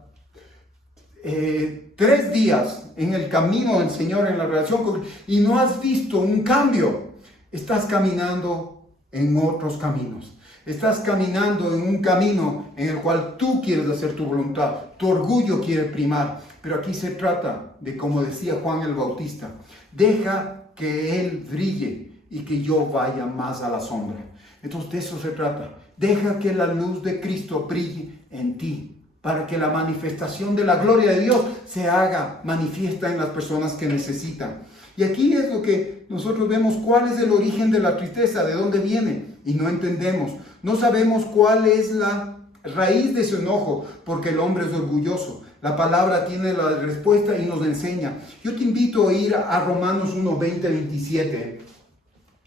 3 días en el camino del Señor, en la relación con Él, y no has visto un cambio, estás caminando en otros caminos. Estás caminando en un camino en el cual tú quieres hacer tu voluntad, tu orgullo quiere primar. Pero aquí se trata de, como decía Juan el Bautista, deja que Él brille y que yo vaya más a la sombra. Entonces de eso se trata. Deja que la luz de Cristo brille en ti, para que la manifestación de la gloria de Dios se haga manifiesta en las personas que necesitan. Y aquí es lo que nosotros vemos, cuál es el origen de la tristeza, de dónde viene, y no entendemos. No sabemos cuál es la raíz de su enojo, porque el hombre es orgulloso. La palabra tiene la respuesta y nos enseña. Yo te invito a ir a Romanos 1, 20, 27,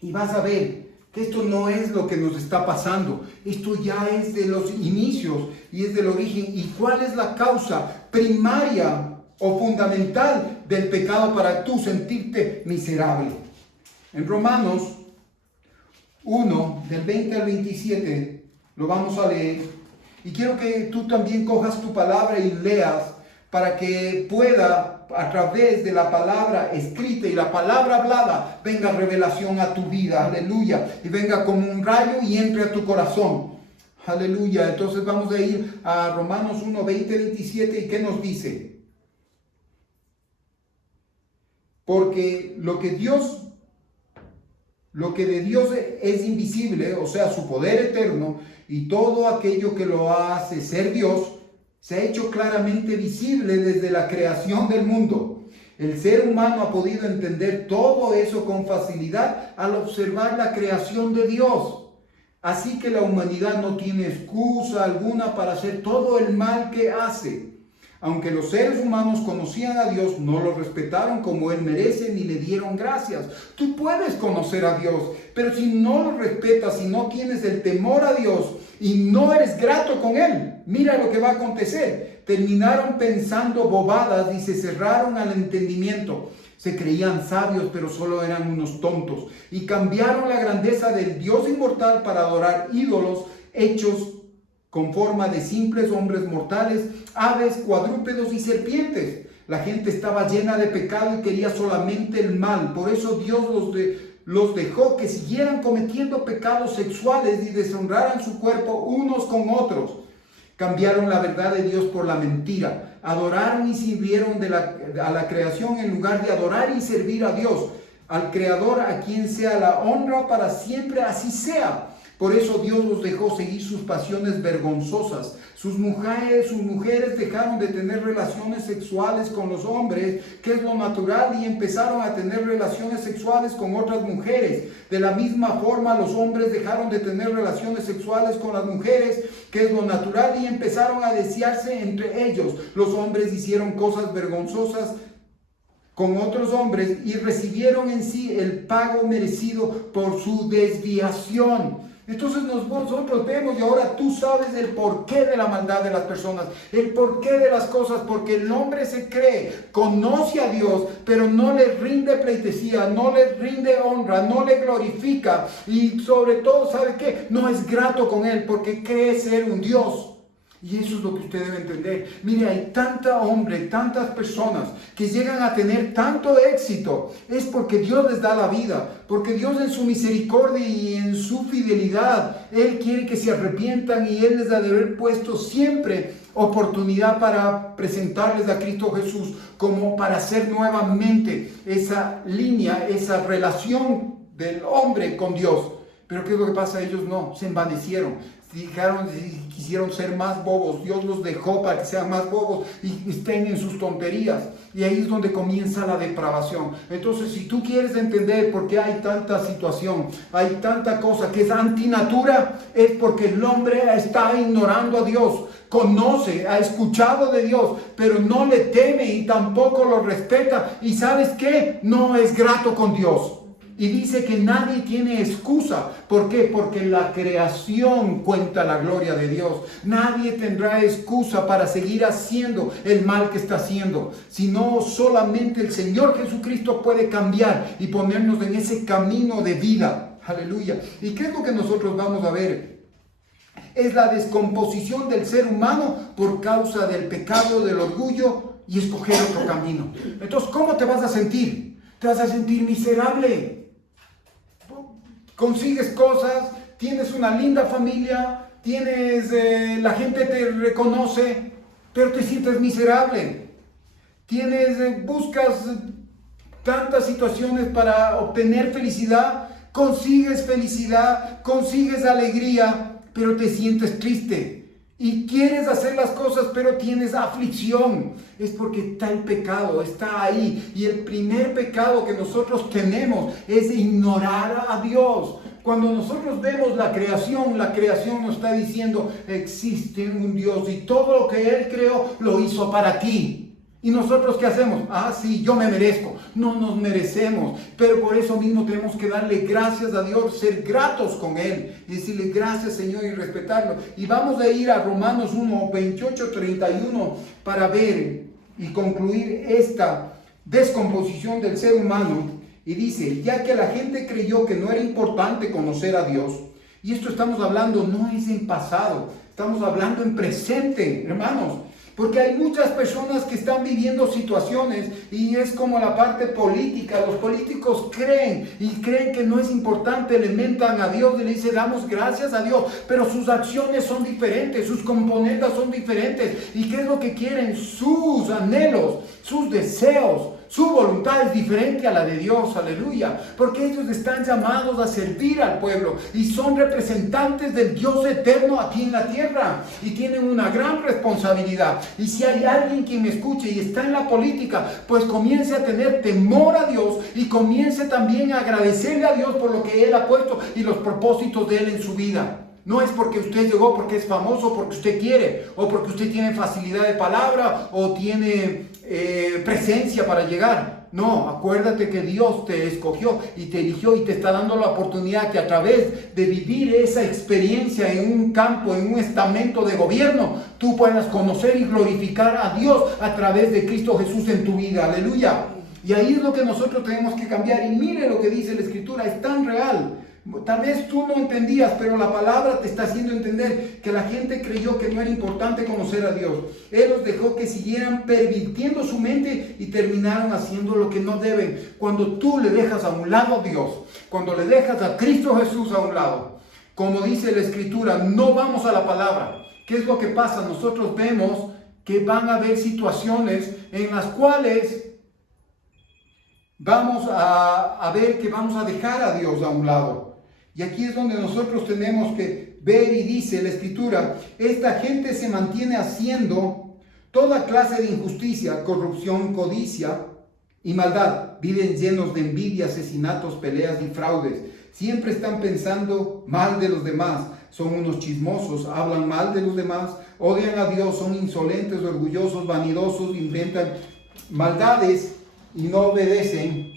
y vas a ver que esto no es lo que nos está pasando. Esto ya es de los inicios y es del origen. ¿Y cuál es la causa primaria o fundamental del pecado para tú sentirte miserable? En Romanos 1, del 20 al 27, lo vamos a leer. Y quiero que tú también cojas tu palabra y leas para que pueda, a través de la palabra escrita y la palabra hablada, venga revelación a tu vida, aleluya, y venga como un rayo y entre a tu corazón, aleluya. Entonces vamos a ir a Romanos 1, 20, 27, ¿y qué nos dice? Porque lo que de Dios es invisible, o sea, su poder eterno, y todo aquello que lo hace ser Dios, se ha hecho claramente visible desde la creación del mundo. El ser humano ha podido entender todo eso con facilidad al observar la creación de Dios. Así que la humanidad no tiene excusa alguna para hacer todo el mal que hace. Aunque los seres humanos conocían a Dios, no lo respetaron como Él merece ni le dieron gracias. Tú puedes conocer a Dios, pero si no lo respetas, si no tienes el temor a Dios y no eres grato con Él, mira lo que va a acontecer. Terminaron pensando bobadas y se cerraron al entendimiento. Se creían sabios, pero solo eran unos tontos. Y cambiaron la grandeza del Dios inmortal para adorar ídolos hechos con forma de simples hombres mortales, aves, cuadrúpedos y serpientes. La gente estaba llena de pecado y quería solamente el mal. Por eso Dios los dejó que siguieran cometiendo pecados sexuales y deshonraran su cuerpo unos con otros. Cambiaron la verdad de Dios por la mentira. Adoraron y sirvieron a la creación en lugar de adorar y servir a Dios. Al Creador, a quien sea la honra para siempre, así sea. Por eso Dios los dejó seguir sus pasiones vergonzosas. Sus mujeres dejaron de tener relaciones sexuales con los hombres, que es lo natural, y empezaron a tener relaciones sexuales con otras mujeres. De la misma forma, los hombres dejaron de tener relaciones sexuales con las mujeres, que es lo natural, y empezaron a desearse entre ellos. Los hombres hicieron cosas vergonzosas con otros hombres y recibieron en sí el pago merecido por su desviación. Entonces nosotros vemos, y ahora tú sabes el porqué de la maldad de las personas, el porqué de las cosas, porque el hombre se cree, conoce a Dios, pero no le rinde pleitesía, no le rinde honra, no le glorifica, y sobre todo, ¿sabe qué? No es grato con Él, porque cree ser un Dios. Y eso es lo que usted debe entender. Mire, hay tanta hombre, tantas personas que llegan a tener tanto éxito. Es porque Dios les da la vida. Porque Dios en su misericordia y en su fidelidad, Él quiere que se arrepientan y Él les ha de haber puesto siempre oportunidad para presentarles a Cristo Jesús, como para hacer nuevamente esa línea, esa relación del hombre con Dios. Pero ¿qué es lo que pasa? Ellos no, se envanecieron. Quisieron ser más bobos. Dios los dejó para que sean más bobos y estén en sus tonterías. Y ahí es donde comienza la depravación. Entonces, si tú quieres entender por qué hay tanta situación, hay tanta cosa que es antinatura, es porque el hombre está ignorando a Dios. Conoce, ha escuchado de Dios, pero no le teme y tampoco lo respeta. ¿Y sabes qué? No es grato con Dios. Y dice que nadie tiene excusa. ¿Por qué? Porque la creación cuenta la gloria de Dios. Nadie tendrá excusa para seguir haciendo el mal que está haciendo. Sino solamente el Señor Jesucristo puede cambiar y ponernos en ese camino de vida. Aleluya. ¿Y qué es lo que nosotros vamos a ver? Es la descomposición del ser humano por causa del pecado, del orgullo y escoger otro camino. Entonces, ¿cómo te vas a sentir? Te vas a sentir miserable. Consigues cosas, tienes una linda familia, la gente te reconoce, pero te sientes miserable. Buscas tantas situaciones para obtener felicidad, consigues felicidad, consigues alegría, pero te sientes triste. Y quieres hacer las cosas, pero tienes aflicción. Es porque está el pecado, está ahí. Y el primer pecado que nosotros tenemos es ignorar a Dios. Cuando nosotros vemos la creación nos está diciendo, existe un Dios y todo lo que Él creó lo hizo para ti. ¿Y nosotros qué hacemos? Sí, yo me merezco. No nos merecemos, pero por eso mismo tenemos que darle gracias a Dios, ser gratos con Él y decirle gracias, Señor, y respetarlo. Y vamos a ir a Romanos 1, 28, 31 para ver y concluir esta descomposición del ser humano. Y dice, ya que la gente creyó que no era importante conocer a Dios, y esto estamos hablando no es en pasado, estamos hablando en presente, hermanos. Porque hay muchas personas que están viviendo situaciones y es como la parte política. Los políticos creen que no es importante, le mentan a Dios y le dicen damos gracias a Dios, pero sus acciones son diferentes, sus componentes son diferentes. ¿Y qué es lo que quieren? Sus anhelos, sus deseos, su voluntad es diferente a la de Dios, aleluya, porque ellos están llamados a servir al pueblo y son representantes del Dios eterno aquí en la tierra y tienen una gran responsabilidad. Y si hay alguien que me escuche y está en la política, pues comience a tener temor a Dios y comience también a agradecerle a Dios por lo que Él ha puesto y los propósitos de Él en su vida. No es porque usted llegó porque es famoso, porque usted quiere, o porque usted tiene facilidad de palabra, o tiene presencia para llegar. No, acuérdate que Dios te escogió y te eligió y te está dando la oportunidad que a través de vivir esa experiencia en un campo, en un estamento de gobierno, tú puedas conocer y glorificar a Dios a través de Cristo Jesús en tu vida. Aleluya. Y ahí es lo que nosotros tenemos que cambiar. Y mire lo que dice la Escritura, es tan real. Tal vez tú no entendías, pero la palabra te está haciendo entender que la gente creyó que no era importante conocer a Dios. Él los dejó que siguieran pervirtiendo su mente y terminaron haciendo lo que no deben. Cuando tú le dejas a un lado a Dios, cuando le dejas a Cristo Jesús a un lado, como dice la Escritura, no vamos a la palabra. ¿Qué es lo que pasa? Nosotros vemos que van a haber situaciones en las cuales vamos a ver que vamos a dejar a Dios a un lado. Y aquí es donde nosotros tenemos que ver y dice la Escritura, esta gente se mantiene haciendo toda clase de injusticia, corrupción, codicia y maldad. Viven llenos de envidia, asesinatos, peleas y fraudes. Siempre están pensando mal de los demás. Son unos chismosos, hablan mal de los demás, odian a Dios, son insolentes, orgullosos, vanidosos, inventan maldades y no obedecen.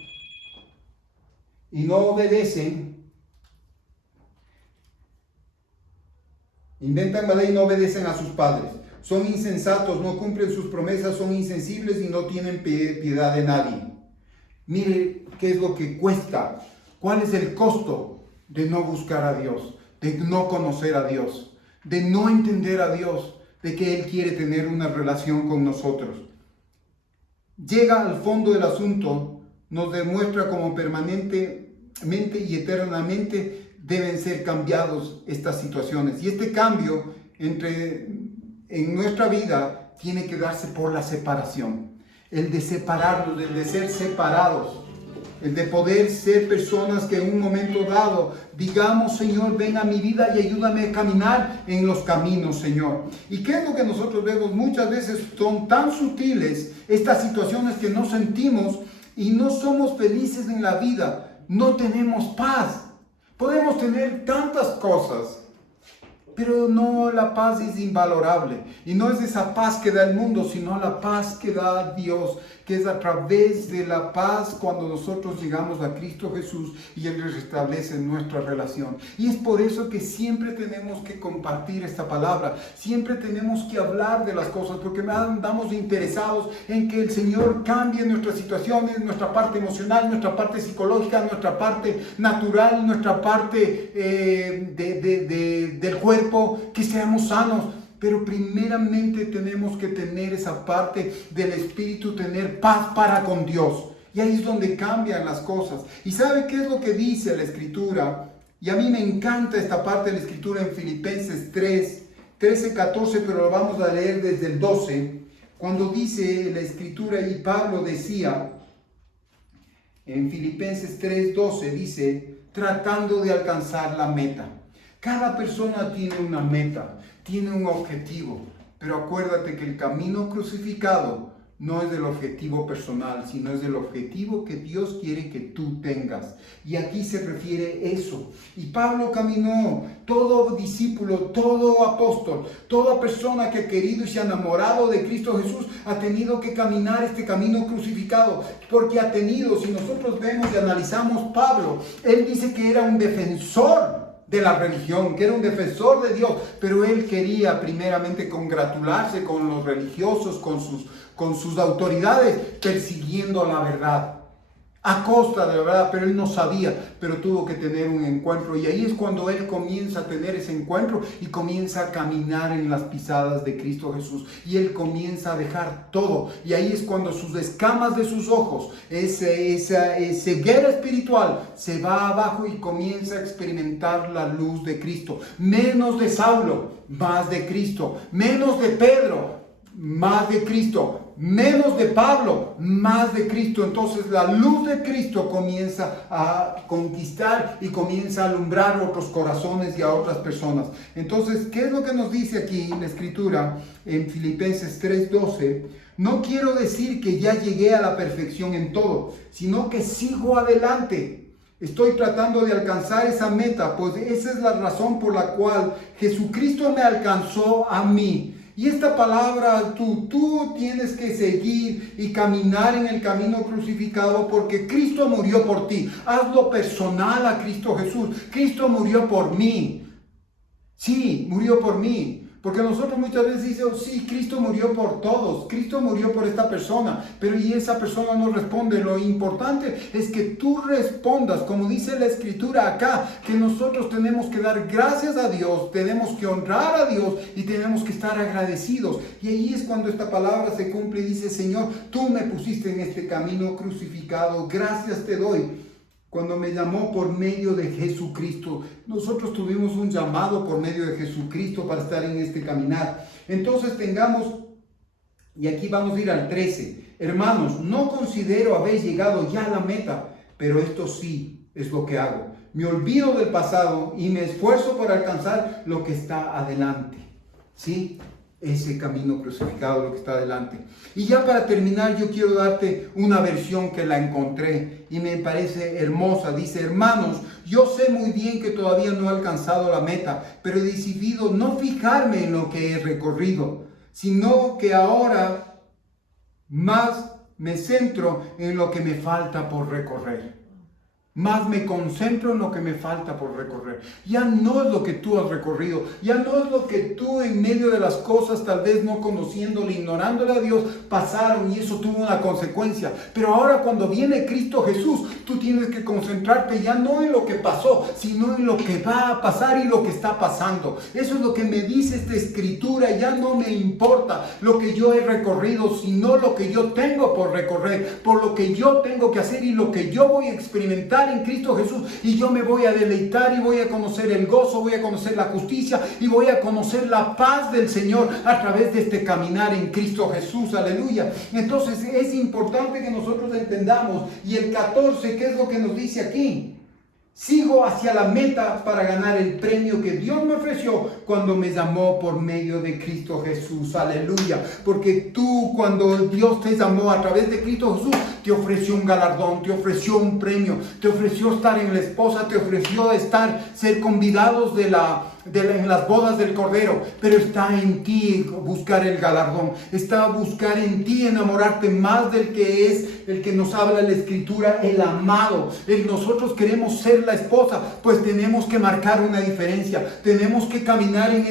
Inventan maldad y no obedecen a sus padres. Son insensatos, no cumplen sus promesas, son insensibles y no tienen piedad de nadie. Mire qué es lo que cuesta. ¿Cuál es el costo de no buscar a Dios? De no conocer a Dios, de no entender a Dios. de que Él quiere tener una relación con nosotros. Llega al fondo del asunto, nos demuestra cómo permanentemente y eternamente deben ser cambiados estas situaciones. Y este cambio en nuestra vida tiene que darse por la separación. El de separarnos, el de ser separados. El de poder ser personas que en un momento dado digamos, Señor, ven a mi vida y ayúdame a caminar en los caminos, Señor. ¿Y qué es lo que nosotros vemos? Muchas veces son tan sutiles estas situaciones que no sentimos y no somos felices en la vida. No tenemos paz. Podemos tener tantas cosas, pero no, la paz es invalorable. Y no es esa paz que da el mundo, sino la paz que da Dios, que es a través de la paz cuando nosotros llegamos a Cristo Jesús y Él restablece nuestra relación. Y es por eso que siempre tenemos que compartir esta palabra, siempre tenemos que hablar de las cosas, porque andamos interesados en que el Señor cambie nuestras situaciones, nuestra parte emocional, nuestra parte psicológica, nuestra parte natural, nuestra parte del cuerpo, que seamos sanos. Pero primeramente tenemos que tener esa parte del Espíritu, tener paz para con Dios. Y ahí es donde cambian las cosas. ¿Y sabe qué es lo que dice la Escritura? Y a mí me encanta esta parte de la Escritura en Filipenses 3, 13, 14, pero lo vamos a leer desde el 12. Cuando dice la Escritura, y Pablo decía, en Filipenses 3, 12, dice, tratando de alcanzar la meta. Cada persona tiene una meta, tiene un objetivo, pero acuérdate que el camino crucificado no es del objetivo personal, sino es del objetivo que Dios quiere que tú tengas. Y aquí se refiere eso. Y Pablo caminó, todo discípulo, todo apóstol, toda persona que ha querido y se ha enamorado de Cristo Jesús ha tenido que caminar este camino crucificado, porque ha tenido, si nosotros vemos y analizamos Pablo, él dice que era un defensor de la religión, que era un defensor de Dios, pero él quería primeramente congratularse con los religiosos, con sus autoridades, persiguiendo la verdad, a costa de la verdad, pero él no sabía, pero tuvo que tener un encuentro, y ahí es cuando él comienza a tener ese encuentro y comienza a caminar en las pisadas de Cristo Jesús, y él comienza a dejar todo, y ahí es cuando sus escamas de sus ojos, esa ceguera espiritual, se va abajo y comienza a experimentar la luz de Cristo. Menos de Saulo, más de Cristo. Menos de Pedro, más de Cristo. Menos de Pablo, más de Cristo. Entonces la luz de Cristo comienza a conquistar y comienza a alumbrar otros corazones y a otras personas. Entonces, ¿qué es lo que nos dice aquí en la Escritura en Filipenses 3:12? No quiero decir que ya llegué a la perfección en todo, sino que sigo adelante. Estoy tratando de alcanzar esa meta, pues esa es la razón por la cual Jesucristo me alcanzó a mí. Y esta palabra, tú tienes que seguir y caminar en el camino crucificado, porque Cristo murió por ti. Hazlo personal a Cristo Jesús. Cristo murió por mí. Sí, murió por mí. Porque nosotros muchas veces decimos, sí, Cristo murió por todos, Cristo murió por esta persona, pero y esa persona no responde. Lo importante es que tú respondas, como dice la Escritura acá, que nosotros tenemos que dar gracias a Dios, tenemos que honrar a Dios y tenemos que estar agradecidos. Y ahí es cuando esta palabra se cumple y dice, Señor, tú me pusiste en este camino crucificado, gracias te doy. Cuando me llamó por medio de Jesucristo, nosotros tuvimos un llamado por medio de Jesucristo para estar en este caminar. Entonces tengamos, y aquí vamos a ir al 13. Hermanos, no considero haber llegado ya a la meta, pero esto sí es lo que hago. Me olvido del pasado y me esfuerzo por alcanzar lo que está adelante. ¿Sí? Ese camino crucificado, lo que está adelante. Y ya para terminar, yo quiero darte una versión que la encontré y me parece hermosa. Dice, hermanos, yo sé muy bien que todavía no he alcanzado la meta, pero he decidido no fijarme en lo que he recorrido, sino que ahora más me centro en lo que me falta por recorrer. más me concentro en lo que me falta por recorrer. Ya no es lo que tú has recorrido, ya no es lo que tú en medio de las cosas, tal vez no conociéndole, ignorándole a Dios, pasaron y eso tuvo una consecuencia. Pero ahora cuando viene Cristo Jesús, tú tienes que concentrarte ya no en lo que pasó, sino en lo que va a pasar y lo que está pasando. Eso es lo que me dice esta escritura. Ya no me importa lo que yo he recorrido, sino lo que yo tengo por recorrer, por lo que yo tengo que hacer y lo que yo voy a experimentar en Cristo Jesús, y yo me voy a deleitar y voy a conocer el gozo, voy a conocer la justicia y voy a conocer la paz del Señor a través de este caminar en Cristo Jesús. Aleluya. Entonces es importante que nosotros entendamos. Y el 14, ¿qué es lo que nos dice aquí? Sigo hacia la meta para ganar el premio que Dios me ofreció cuando me llamó por medio de Cristo Jesús. Aleluya. Porque tú, cuando Dios te llamó a través de Cristo Jesús, te ofreció un galardón, te ofreció un premio, te ofreció estar en la esposa, te ofreció ser convidados en las bodas del Cordero. Pero está en ti buscar el galardón, está a buscar en ti enamorarte más del que es el que nos habla la Escritura, el amado. Nosotros queremos ser la esposa, pues tenemos que marcar una diferencia, tenemos que caminar en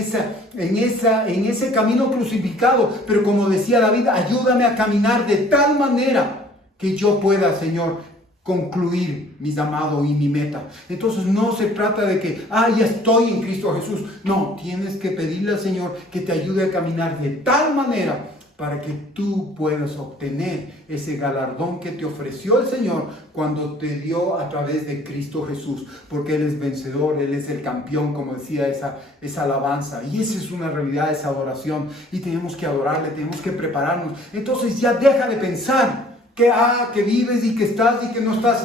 ese camino crucificado. Pero como decía David, ayúdame a caminar de tal manera que yo pueda, Señor, concluir mi llamado y mi meta. Entonces no se trata de que, ya estoy en Cristo Jesús. No, tienes que pedirle al Señor que te ayude a caminar de tal manera para que tú puedas obtener ese galardón que te ofreció el Señor cuando te dio a través de Cristo Jesús. Porque Él es vencedor, Él es el campeón, como decía esa alabanza. Y esa es una realidad, esa adoración. Y tenemos que adorarle, tenemos que prepararnos. Entonces ya deja de pensar que vives y que estás y que no estás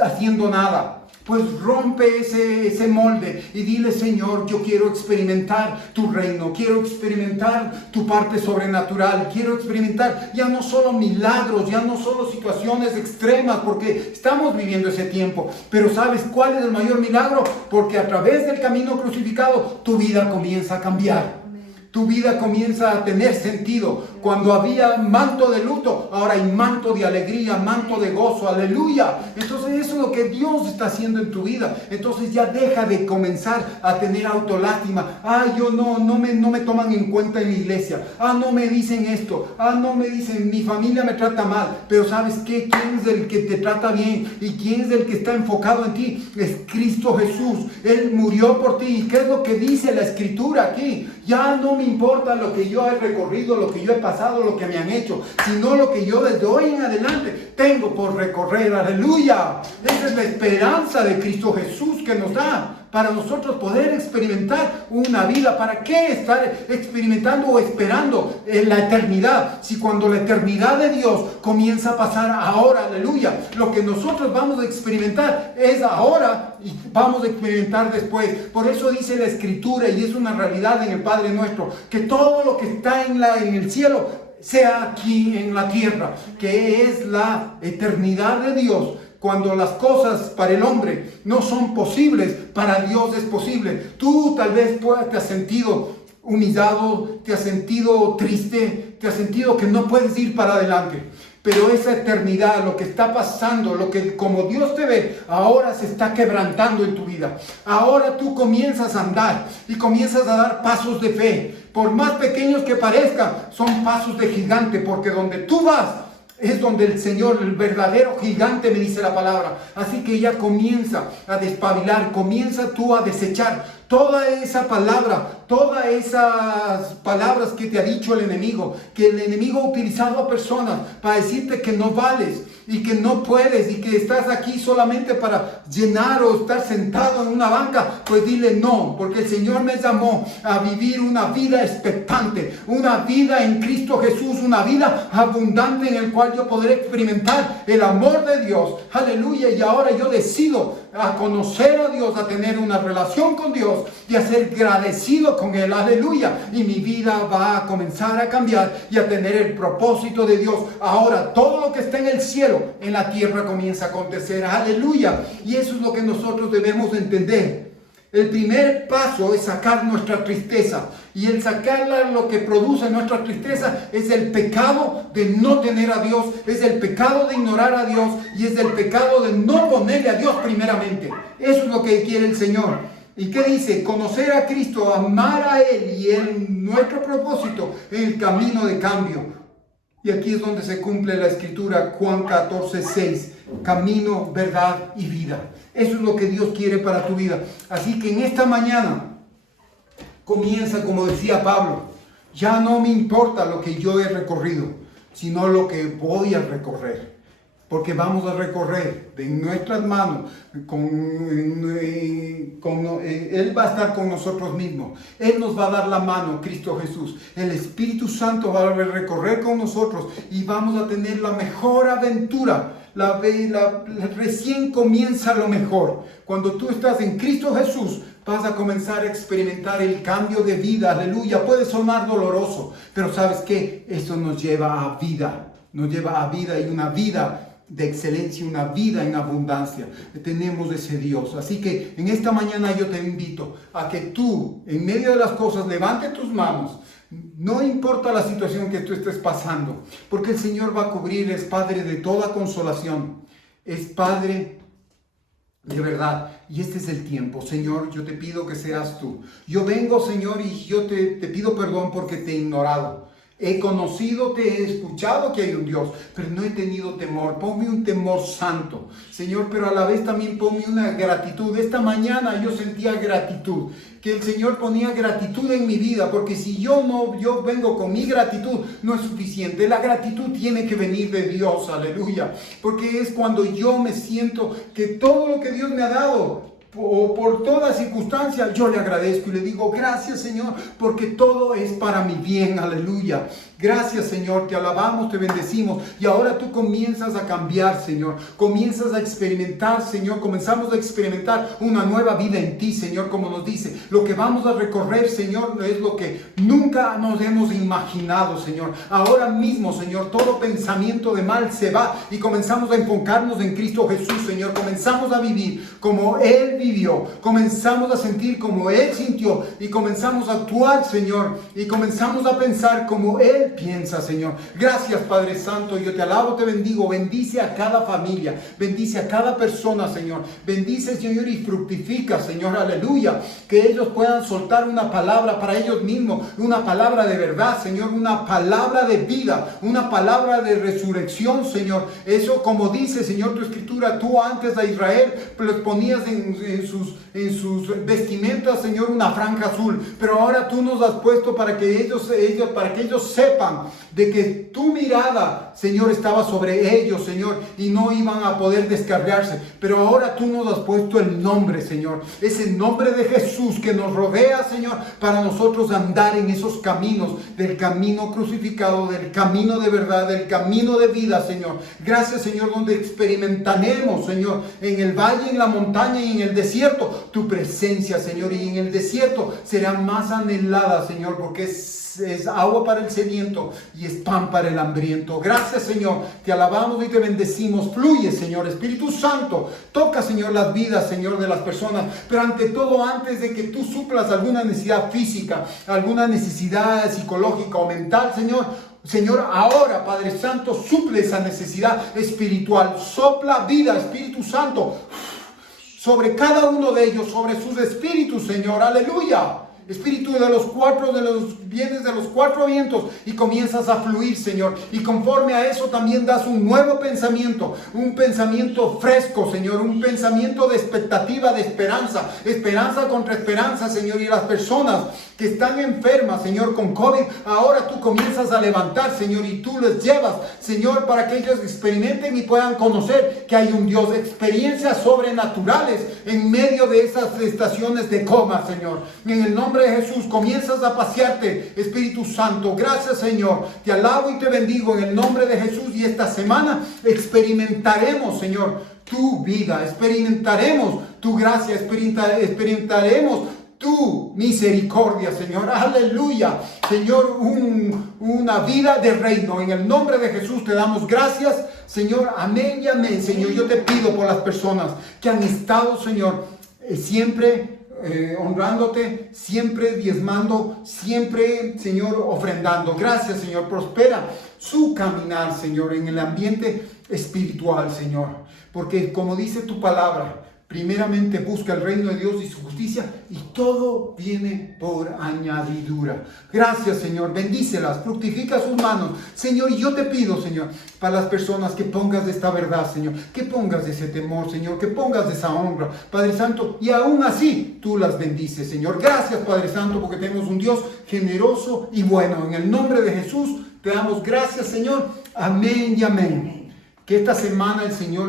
haciendo nada. Pues rompe ese molde y dile: Señor, yo quiero experimentar tu reino, quiero experimentar tu parte sobrenatural, quiero experimentar ya no solo milagros, ya no solo situaciones extremas, porque estamos viviendo ese tiempo. Pero ¿sabes cuál es el mayor milagro? Porque a través del camino crucificado tu vida comienza a cambiar. Tu vida comienza a tener sentido. Cuando había manto de luto, ahora hay manto de alegría, manto de gozo. Aleluya. Entonces eso es lo que Dios está haciendo en tu vida. Entonces ya deja de comenzar a tener autolástima. Yo no me toman en cuenta en la iglesia. No me dicen esto. No me dicen, mi familia me trata mal. Pero ¿sabes qué? ¿Quién es el que te trata bien? ¿Y quién es el que está enfocado en ti? Es Cristo Jesús. Él murió por ti. ¿Y qué es lo que dice la Escritura aquí? Ya no me importa lo que yo he recorrido, lo que yo he pasado, lo que me han hecho, sino lo que yo desde hoy en adelante tengo por recorrer. Aleluya. Esa es la esperanza de Cristo Jesús que nos da para nosotros poder experimentar una vida. ¿Para qué estar experimentando o esperando en la eternidad? Si cuando la eternidad de Dios comienza a pasar ahora, aleluya, lo que nosotros vamos a experimentar es ahora y vamos a experimentar después. Por eso dice la Escritura, y es una realidad en el Padre Nuestro, que todo lo que está en el cielo sea aquí en la tierra, que es la eternidad de Dios. Cuando las cosas para el hombre no son posibles, para Dios es posible. Tú tal vez te has sentido humillado, te has sentido triste, te has sentido que no puedes ir para adelante. Pero esa eternidad, lo que está pasando, lo que como Dios te ve, ahora se está quebrantando en tu vida. Ahora tú comienzas a andar y comienzas a dar pasos de fe. Por más pequeños que parezcan, son pasos de gigante, porque donde tú vas es donde el Señor, el verdadero gigante, me dice la palabra. Así que ya comienza a despabilar, comienza tú a desechar toda esa palabra, todas esas palabras que te ha dicho el enemigo, que el enemigo ha utilizado a personas para decirte que no vales y que no puedes y que estás aquí solamente para llenar o estar sentado en una banca. Pues dile no, porque el Señor me llamó a vivir una vida expectante, una vida en Cristo Jesús, una vida abundante en el cual yo podré experimentar el amor de Dios. Aleluya. Y ahora yo decido a conocer a Dios, a tener una relación con Dios y a ser agradecido con Él. Aleluya. Y mi vida va a comenzar a cambiar y a tener el propósito de Dios. Ahora todo lo que está en el cielo, en la tierra comienza a acontecer. Aleluya. Y eso es lo que nosotros debemos entender. El primer paso es sacar nuestra tristeza. Y el sacarla, lo que produce nuestra tristeza es el pecado de no tener a Dios, es el pecado de ignorar a Dios y es el pecado de no ponerle a Dios primeramente. Eso es lo que quiere el Señor. ¿Y qué dice? Conocer a Cristo, amar a Él y en nuestro propósito, en el camino de cambio. Y aquí es donde se cumple la escritura, Juan 14:6, camino, verdad y vida. Eso es lo que Dios quiere para tu vida. Así que en esta mañana comienza, como decía Pablo, ya no me importa lo que yo he recorrido, sino lo que voy a recorrer. Porque vamos a recorrer de nuestras manos, Él va a estar con nosotros mismos. Él nos va a dar la mano, Cristo Jesús. El Espíritu Santo va a recorrer con nosotros y vamos a tener la mejor aventura. Recién comienza lo mejor. Cuando tú estás en Cristo Jesús, vas a comenzar a experimentar el cambio de vida. Aleluya. Puede sonar doloroso, pero ¿sabes qué? Esto nos lleva a vida. Nos lleva a vida y una vida de excelencia, una vida en abundancia. Tenemos ese Dios. Así que en esta mañana yo te invito a que tú, en medio de las cosas, levante tus manos. No importa la situación que tú estés pasando, porque el Señor va a cubrir, es Padre de toda consolación, es Padre de verdad. Y este es el tiempo. Señor, yo te pido que seas tú. Yo vengo, Señor, y yo te pido perdón porque te he ignorado. He conocido, te he escuchado que hay un Dios, pero no he tenido temor. Ponme un temor santo, Señor, pero a la vez también ponme una gratitud. Esta mañana yo sentía gratitud, que el Señor ponía gratitud en mi vida, porque si yo vengo con mi gratitud, no es suficiente. La gratitud tiene que venir de Dios, aleluya, porque es cuando yo me siento que todo lo que Dios me ha dado, o por toda circunstancia, yo le agradezco y le digo, gracias Señor, porque todo es para mi bien, aleluya. Gracias Señor, te alabamos, te bendecimos. Y ahora tú comienzas a cambiar, Señor. Comienzas a experimentar, Señor. Comenzamos a experimentar una nueva vida en ti, Señor, como nos dice. Lo que vamos a recorrer, Señor, es lo que nunca nos hemos imaginado, Señor. Ahora mismo, Señor, todo pensamiento de mal se va y comenzamos a enfocarnos en Cristo Jesús, Señor. Comenzamos a vivir como Él vivió. Comenzamos a sentir como Él sintió y comenzamos a actuar, Señor. Y comenzamos a pensar como Él piensa, Señor. Gracias, Padre Santo. Yo te alabo, te bendigo. Bendice a cada familia. Bendice a cada persona, Señor. Bendice, Señor, y fructifica, Señor. Aleluya. Que ellos puedan soltar una palabra para ellos mismos. Una palabra de verdad, Señor. Una palabra de vida. Una palabra de resurrección, Señor. Eso, como dice, Señor, tu escritura, tú antes a Israel los ponías en sus vestimentas, Señor, una franja azul. Pero ahora tú nos has puesto para que ellos sepan de que tu mirada, Señor, estaba sobre ellos, Señor, y no iban a poder descargarse. Pero ahora tú nos has puesto el nombre, Señor, ese nombre de Jesús que nos rodea, Señor, para nosotros andar en esos caminos, del camino crucificado, del camino de verdad, del camino de vida, Señor. Gracias, Señor, donde experimentaremos, Señor, en el valle, en la montaña y en el desierto, tu presencia, Señor, y en el desierto será más anhelada, Señor, porque es agua para el sediento y es pan para el hambriento. Gracias, Señor, te alabamos y te bendecimos. Fluye, Señor, Espíritu Santo, toca, Señor, las vidas, Señor, de las personas, pero ante todo, antes de que tú suplas alguna necesidad física, alguna necesidad psicológica o mental, Señor, ahora, Padre Santo, suple esa necesidad espiritual. Sopla vida, Espíritu Santo, sobre cada uno de ellos, sobre sus espíritus, Señor, aleluya. Espíritu de los vienes de los cuatro vientos y comienzas a fluir, Señor. Y conforme a eso también das un nuevo pensamiento, un pensamiento fresco, Señor, un pensamiento de expectativa, de esperanza contra esperanza, Señor. Y las personas que están enfermas, Señor, con COVID, ahora tú comienzas a levantar, Señor, y tú les llevas, Señor, para que ellos experimenten y puedan conocer que hay un Dios. Experiencias sobrenaturales en medio de esas estaciones de coma, Señor. En el nombre de Jesús, comienzas a pasearte, Espíritu Santo. Gracias, Señor. Te alabo y te bendigo en el nombre de Jesús. Y esta semana experimentaremos, Señor, tu vida. Experimentaremos tu gracia. Experimentaremos tu misericordia, Señor. Aleluya. Señor, una vida de reino. En el nombre de Jesús te damos gracias, Señor. Amén y amén, Señor. Yo te pido por las personas que han estado, Señor, siempre honrándote, siempre diezmando, siempre, Señor, ofrendando. Gracias, Señor. Prospera su caminar, Señor, en el ambiente espiritual, Señor. Porque como dice tu palabra, primeramente busca el reino de Dios y su justicia, y todo viene por añadidura. Gracias, Señor. Bendícelas, fructifica sus manos, Señor. Y yo te pido, Señor, para las personas, que pongas de esta verdad, Señor, que pongas de ese temor, Señor, que pongas de esa honra, Padre Santo, y aún así tú las bendices, Señor. Gracias, Padre Santo, porque tenemos un Dios generoso y bueno. En el nombre de Jesús te damos gracias, Señor. Amén y amén. Que esta semana el Señor